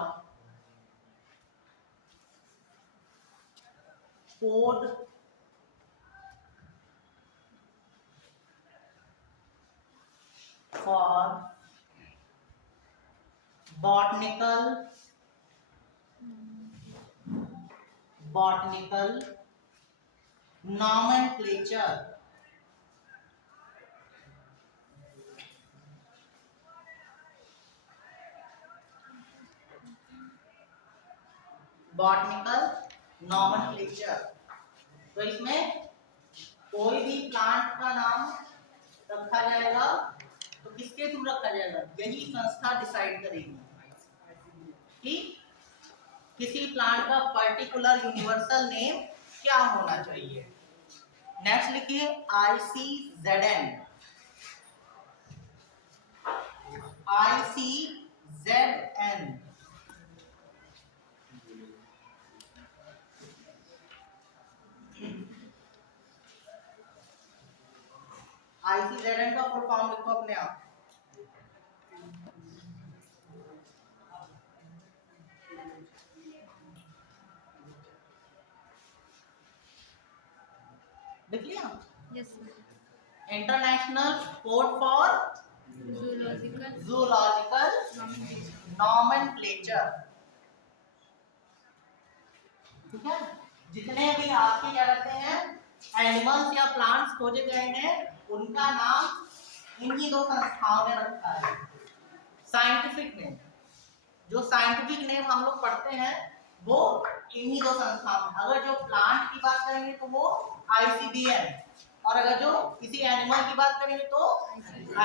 botanical nomenclature, botanical nomenclature. तो इसमें कोई भी प्लांट का नाम रखा जाएगा तो किसके थ्रू रखा जाएगा, यही संस्था डिसाइड करेगी कि किसी प्लांट का पर्टिकुलर यूनिवर्सल नेम क्या होना चाहिए। नेक्स्ट लिखिए ICZN, ICZN ICZN का फुल फॉर्म लिखो अपने आप। लिख लिया? Yes sir. International code for zoological nomenclature. ठीक है, जितने भी आपके क्या कहते हैं एनिमल्स या प्लांट्स खोजे गए हैं उनका नाम इन्हीं दो संस्थाओं ने रखा है। साइंटिफिक नेम, जो साइंटिफिक नेम हम लोग पढ़ते हैं वो इन्हीं दो संस्थाओं में। अगर जो प्लांट की बात करेंगे तो वो ICBN, और अगर जो किसी एनिमल की बात करेंगे तो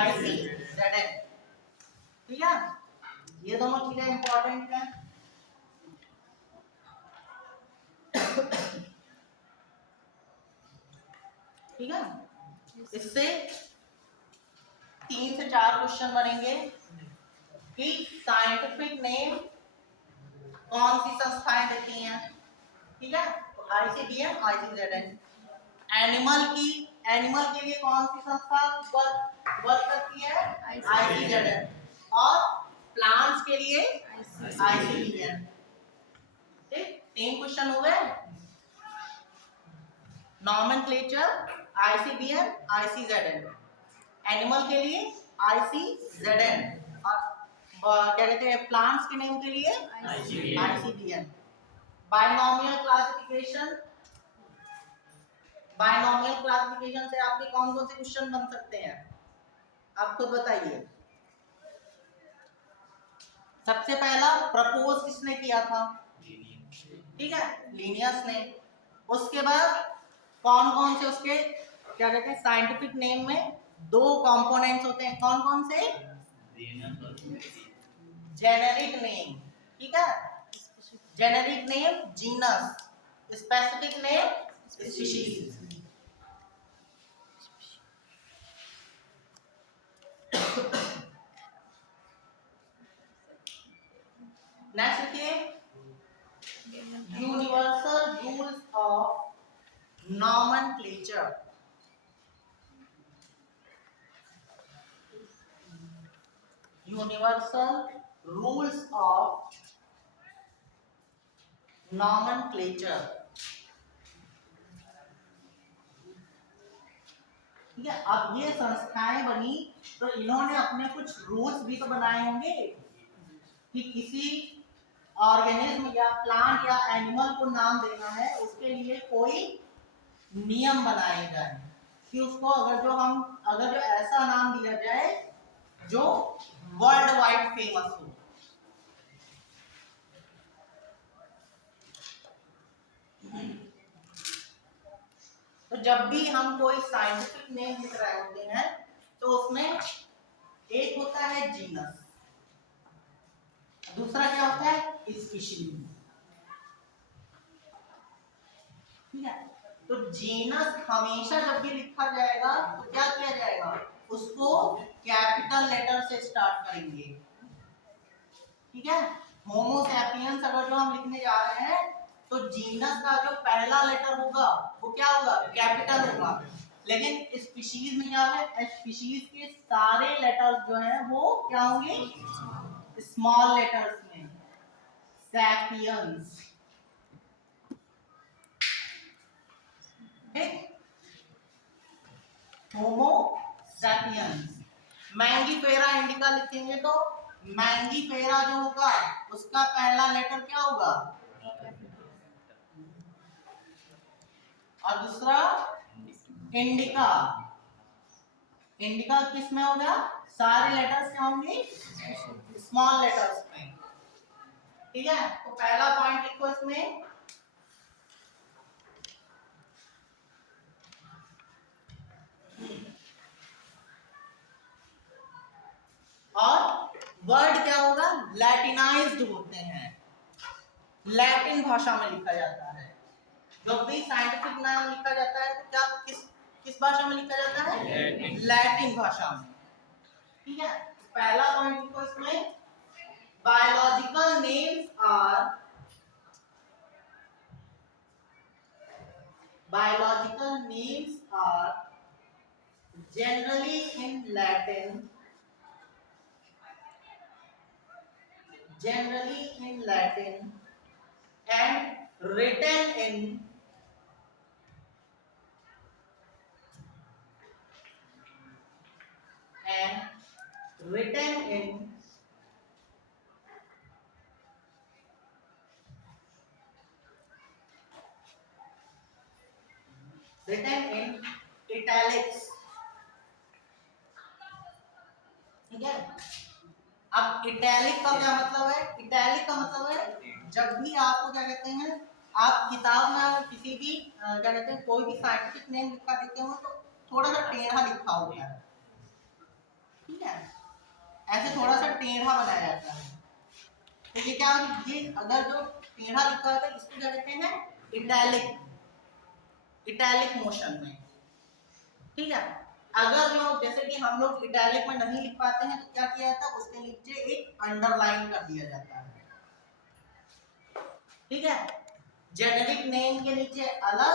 ICZN। ठीक है, ये दोनों चीजें इंपॉर्टेंट हैं। ठीक है, इससे 3 से 4 क्वेश्चन बनेंगे कि साइंटिफिक नेम कौन सी संस्थाएं देती हैं। ठीक है, तो ICBN, ICZN। एनिमल के लिए कौन सी संस्था वर्क करती है, ICZN। और के लिए ICBN। ठीक, 3 क्वेश्चन हो गए। Nomenclature ICBN, ICZN। एनिमल के लिए ICZN और क्या कहते हैं प्लांट्स के नेम के लिए ICBN। Binomial classification, binomial classification से आपके कौन कौन से क्वेश्चन बन सकते हैं आप खुद बताइए। सबसे पहला प्रपोज किसने किया था? ठीक है, लीनियस ने। उसके बाद कौन कौन से उसके क्या कहते हैं साइंटिफिक नेम में 2 कंपोनेंट्स होते हैं, कौन कौन से? जेनेरिक नेम, ठीक है, generic name genus, specific name species. Next देखिए, universal rules of nomenclature. Universal rules of nomenclature. ठीक है, अब ये संस्थाएं बनी तो इन्होंने अपने कुछ रूल्स भी तो बनाए होंगे कि किसी ऑर्गेनिज्म या प्लांट या एनिमल को नाम देना है, उसके लिए कोई नियम बनाए जाए कि उसको अगर जो ऐसा नाम दिया जाए जो वर्ल्ड वाइड फेमस हो। तो जब भी हम कोई साइंटिफिक नेम लिख रहे होते हैं तो उसमें एक होता है जीनस, दूसरा क्या होता है स्पीशीज। ठीक है, तो जीनस हमेशा जब भी लिखा जाएगा तो क्या किया जाएगा, उसको कैपिटल लेटर से स्टार्ट करेंगे। ठीक है, होमो सैपियंस अगर जो हम लिखने जा रहे हैं तो जीनस का जो पहला लेटर होगा वो क्या होगा, कैपिटल होगा। लेकिन स्पीशीज में क्या है, स्पीशीज के सारे लेटर्स जो हैं वो क्या होंगे, स्मॉल लेटर्स में। Sapiens, Homo sapiens. Mangifera indica लिखेंगे तो मैंगीफेरा जो होगा उसका पहला लेटर क्या होगा, और दूसरा इंडिका। इंडिका किस में होगा, सारे लेटर्स क्या होंगे, स्मॉल लेटर्स में। ठीक है, तो पहला पॉइंट लिखो इसमें, और वर्ड क्या होगा, लैटिनाइज्ड होते हैं, लैटिन भाषा में लिखा जाता है। जब भी साइंटिफिक नाम लिखा जाता है तो क्या किस भाषा में लिखा जाता है, लैटिन भाषा में। ठीक है, पहला पॉइंट लिखो इसमें, biological names are generally in Latin and written in italics। ठीक है, अब इटैलिक का क्या मतलब है, इटैलिक का मतलब है जब भी आपको क्या कहते हैं, आप किताब में किसी भी क्या कहते हैं कोई भी साइंटिफिक नेम लिखा देते हो तो थोड़ा सा टेढ़ा लिखा होता है। ठीक है, ऐसे थोड़ा सा टेढ़ा बनाया जाता है। तो ये क्या, ये अगर जो टेढ़ा लिखा होता है इसको क्या कहते हैं, इटैलिक, इटैलिक मोशन में। ठीक है, अगर जो जैसे कि हम लोग इटैलिक में नहीं लिख पाते हैं तो क्या किया जाता है, उसके नीचे एक अंडरलाइन कर दिया जाता है। ठीक है, जेनेरिक नेम के नीचे अलग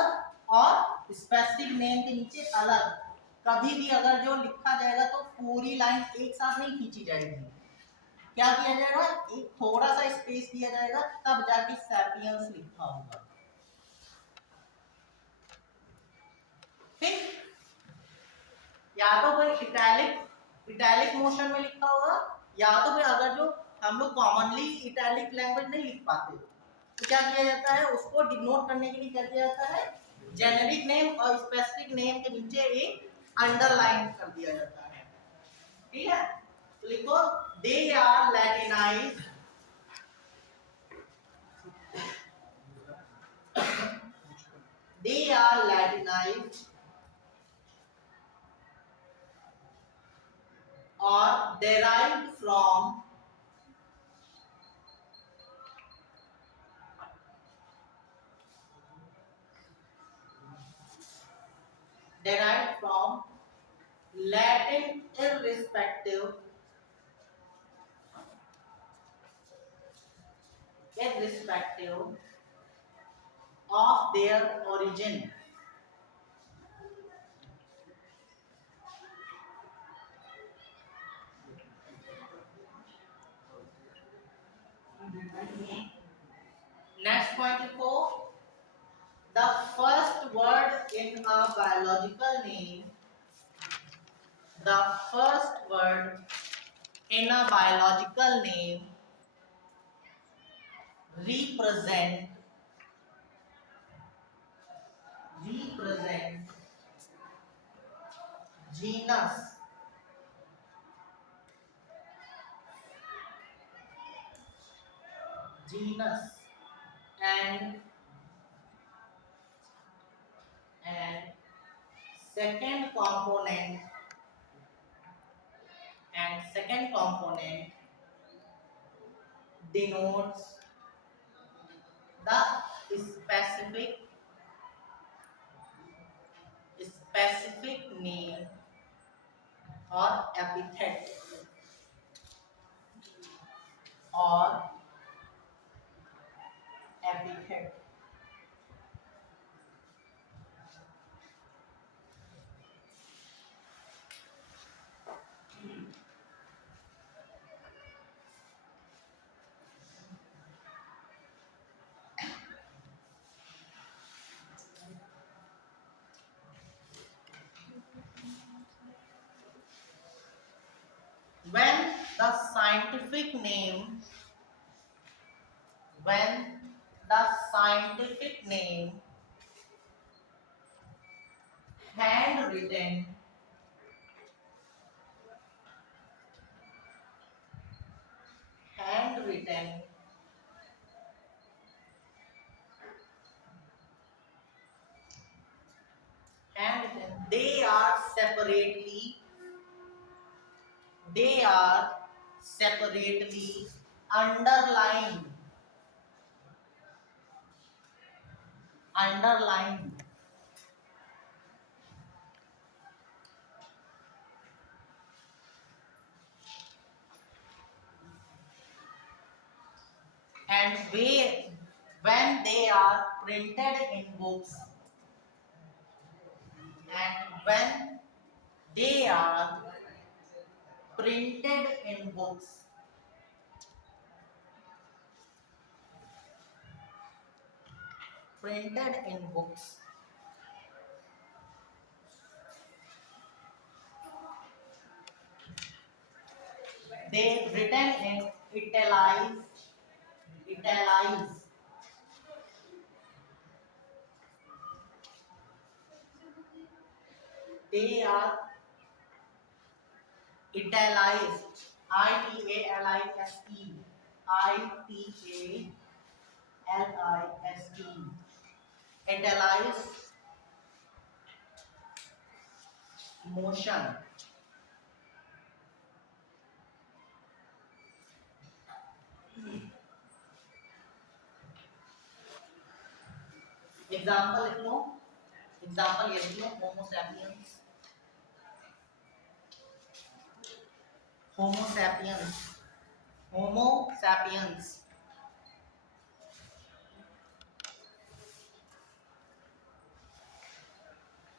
और स्पेसिफिक नेम के नीचे अलग। कभी भी अगर जो लिखा जाएगा तो पूरी लाइन एक साथ नहीं खींची जाएगी। क्या किया जाएगा, एक थोड़ा सा स्पेस दिया जाएगा, तब जाके सैपियंस लिखा होगा। ठीक, या तो फिर इटैलिक मोशन में लिखा होगा, या तो फिर अगर जो हम लोग कॉमनली इटैलिक लैंग्वेज नहीं लिख पाते तो क्या किया जाता है, उसको डिनोट करने के लिए क्या किया जाता है, जेनेरिक नेम और स्पेसिफिक नेम के नीचे एक अंडरलाइन कर दिया जाता है। ठीक है, तो लिखो they are Latinized, they are Latinized or derived from Latin irrespective of their origin. Next point 4. The first word in a biological name. The first word in a biological name represent genus and second component denotes the specific name or epithet or epithet. When the scientific name handwritten they are separately underlined and when they are printed in books they are printed in books they written in italicized they are italicized italicized motion. Example लिख लो, example ये लिख लो, Homo sapiens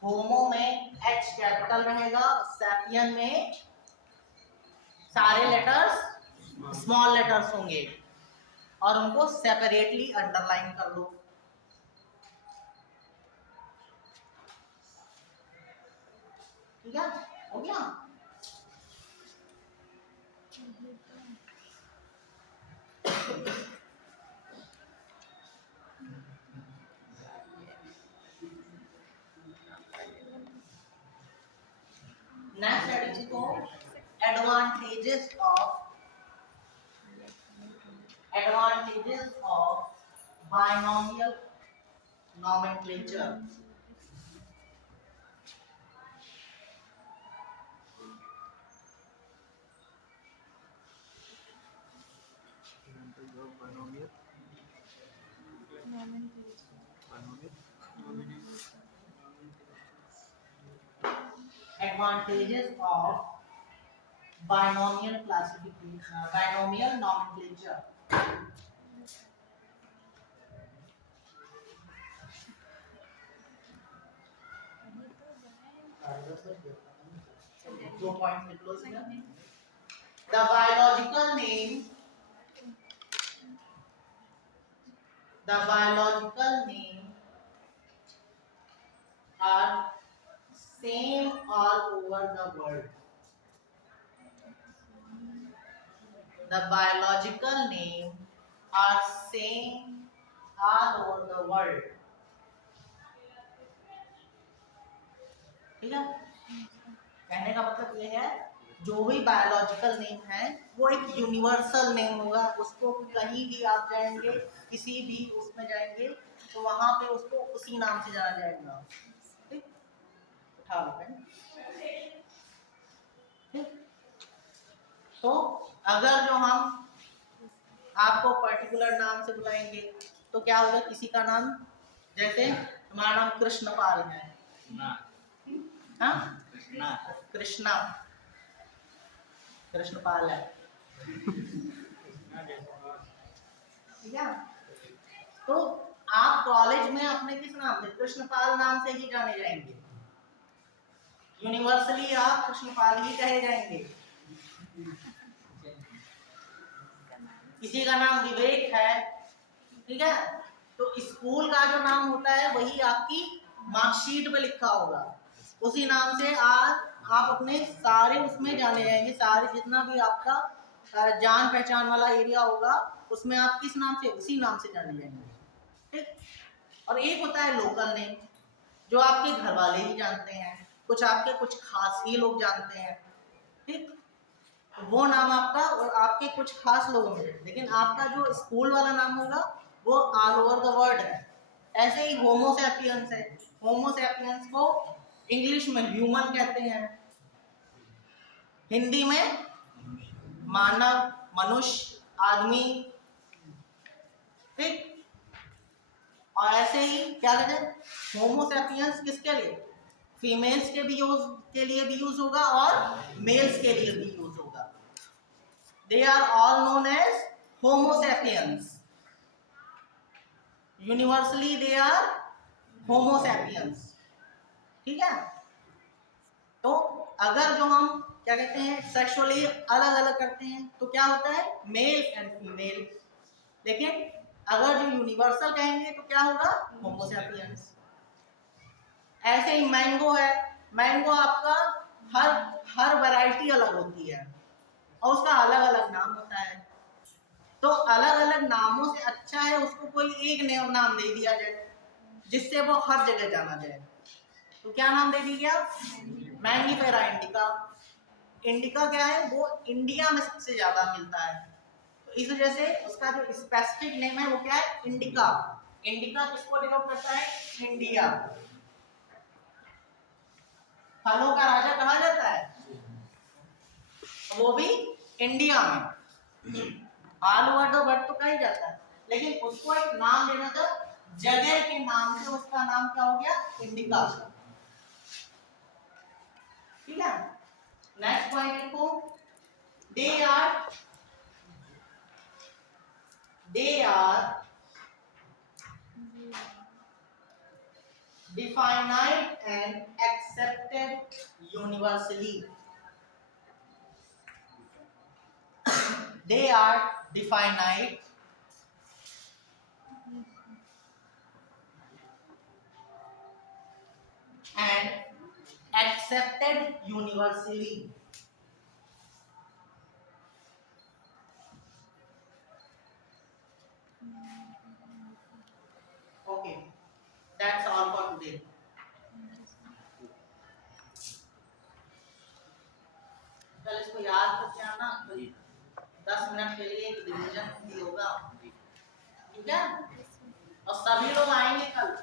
होमो में H capital रहेगा, sapien में सारे letters small letters होंगे और उनको सेपरेटली अंडरलाइन कर लो। ठीक है, हो गया। नेक्स्ट स्टडी को advantages of binomial nomenclature. Advantages of binomial classification, binomial nomenclature. दो पॉइंट लिख लो इसमें। The biological name are same all over the world. The biological name are same all over the world. ठीक है, कहने का मतलब ये है जो भी बायोलॉजिकल नेम है वो एक यूनिवर्सल नेम होगा। उसको कहीं भी आप जाएंगे, किसी भी उसमें जाएंगे तो वहां पे उसको उसी नाम से जाना जाएगा। ठीक, उठा लो पेन। तो अगर जो हम आपको पर्टिकुलर नाम से बुलाएंगे तो क्या होगा, किसी का नाम, जैसे हमारा नाम कृष्णपाल है, हाँ कृष्णा, कृष्णपाल है, ठीक है। तो आप कॉलेज में अपने किस नाम से, कृष्णपाल नाम से ही जाने जाएंगे। यूनिवर्सली आप कृष्णपाल ही कहे जाएंगे। किसी का नाम विवेक है, ठीक है, तो स्कूल का जो नाम होता है वही आपकी मार्कशीट पे लिखा होगा, उसी नाम से आप अपने सारे उसमें जाने जाएंगे। सारे जितना भी आपका जान पहचान वाला एरिया होगा उसमें आप किस नाम से, उसी नाम से जाने जाएंगे। ठीक, और एक होता है लोकल नेम जो आपके घर वाले ही जानते हैं, कुछ आपके कुछ खास ही लोग जानते हैं। ठीक, वो नाम आपका और आपके कुछ खास लोगों में, लेकिन आपका जो स्कूल वाला नाम होगा वो ऑल ओवर द वर्ल्ड है। ऐसे ही होमो सैपियंस है, होमो सैपियंस को इंग्लिश में ह्यूमन कहते हैं, हिंदी में मानव, मनुष्य, आदमी। ठीक, और ऐसे ही क्या कहते हैं, होमो सैपियंस किसके लिए, फीमेल्स के लिए भी यूज होगा और मेल्स के लिए भी यूज होगा। They are all known as Homo sapiens. Universally they are Homo sapiens. ठीक है, तो अगर जो हम क्या कहते हैं सेक्सुअली अलग अलग करते हैं तो क्या होता है, मेल एंड फीमेल। लेकिन अगर जो यूनिवर्सल कहेंगे तो क्या होगा, होमो सैपियंस। ऐसे ही मैंगो है, मैंगो आपका हर वैरायटी अलग होती है और उसका अलग अलग नाम होता है। तो अलग अलग नामों से अच्छा है उसको कोई एक नाम दे दिया जाए जिससे वो हर जगह जाना जाए। तो क्या नाम दे दिया, मैंगीफेरा इंडिका। इंडिका क्या है, वो इंडिया में सबसे ज्यादा मिलता है, तो इस वजह से उसका जो स्पेसिफिक नेम है वो क्या है, इंडिका। इंडिका किसको डिनोट करता है, इंडिया। फलों का राजा कहा जाता है, वो भी इंडिया में। ऑल ओवर द वर्ल्ड तो कहा जाता है, लेकिन उसको एक नाम देना था, जगह के नाम से उसका नाम क्या हो गया, इंडिका। ठीक है, नेक्स्ट पॉइंट लिखो, they are defined and accepted universally. They are definite and accepted universally. Okay, that's all for today. कल इसको याद करके आना, 10 मिनट के लिए एक रिवीजन भी होगा, ठीक है? और सभी लोग आएंगे कल।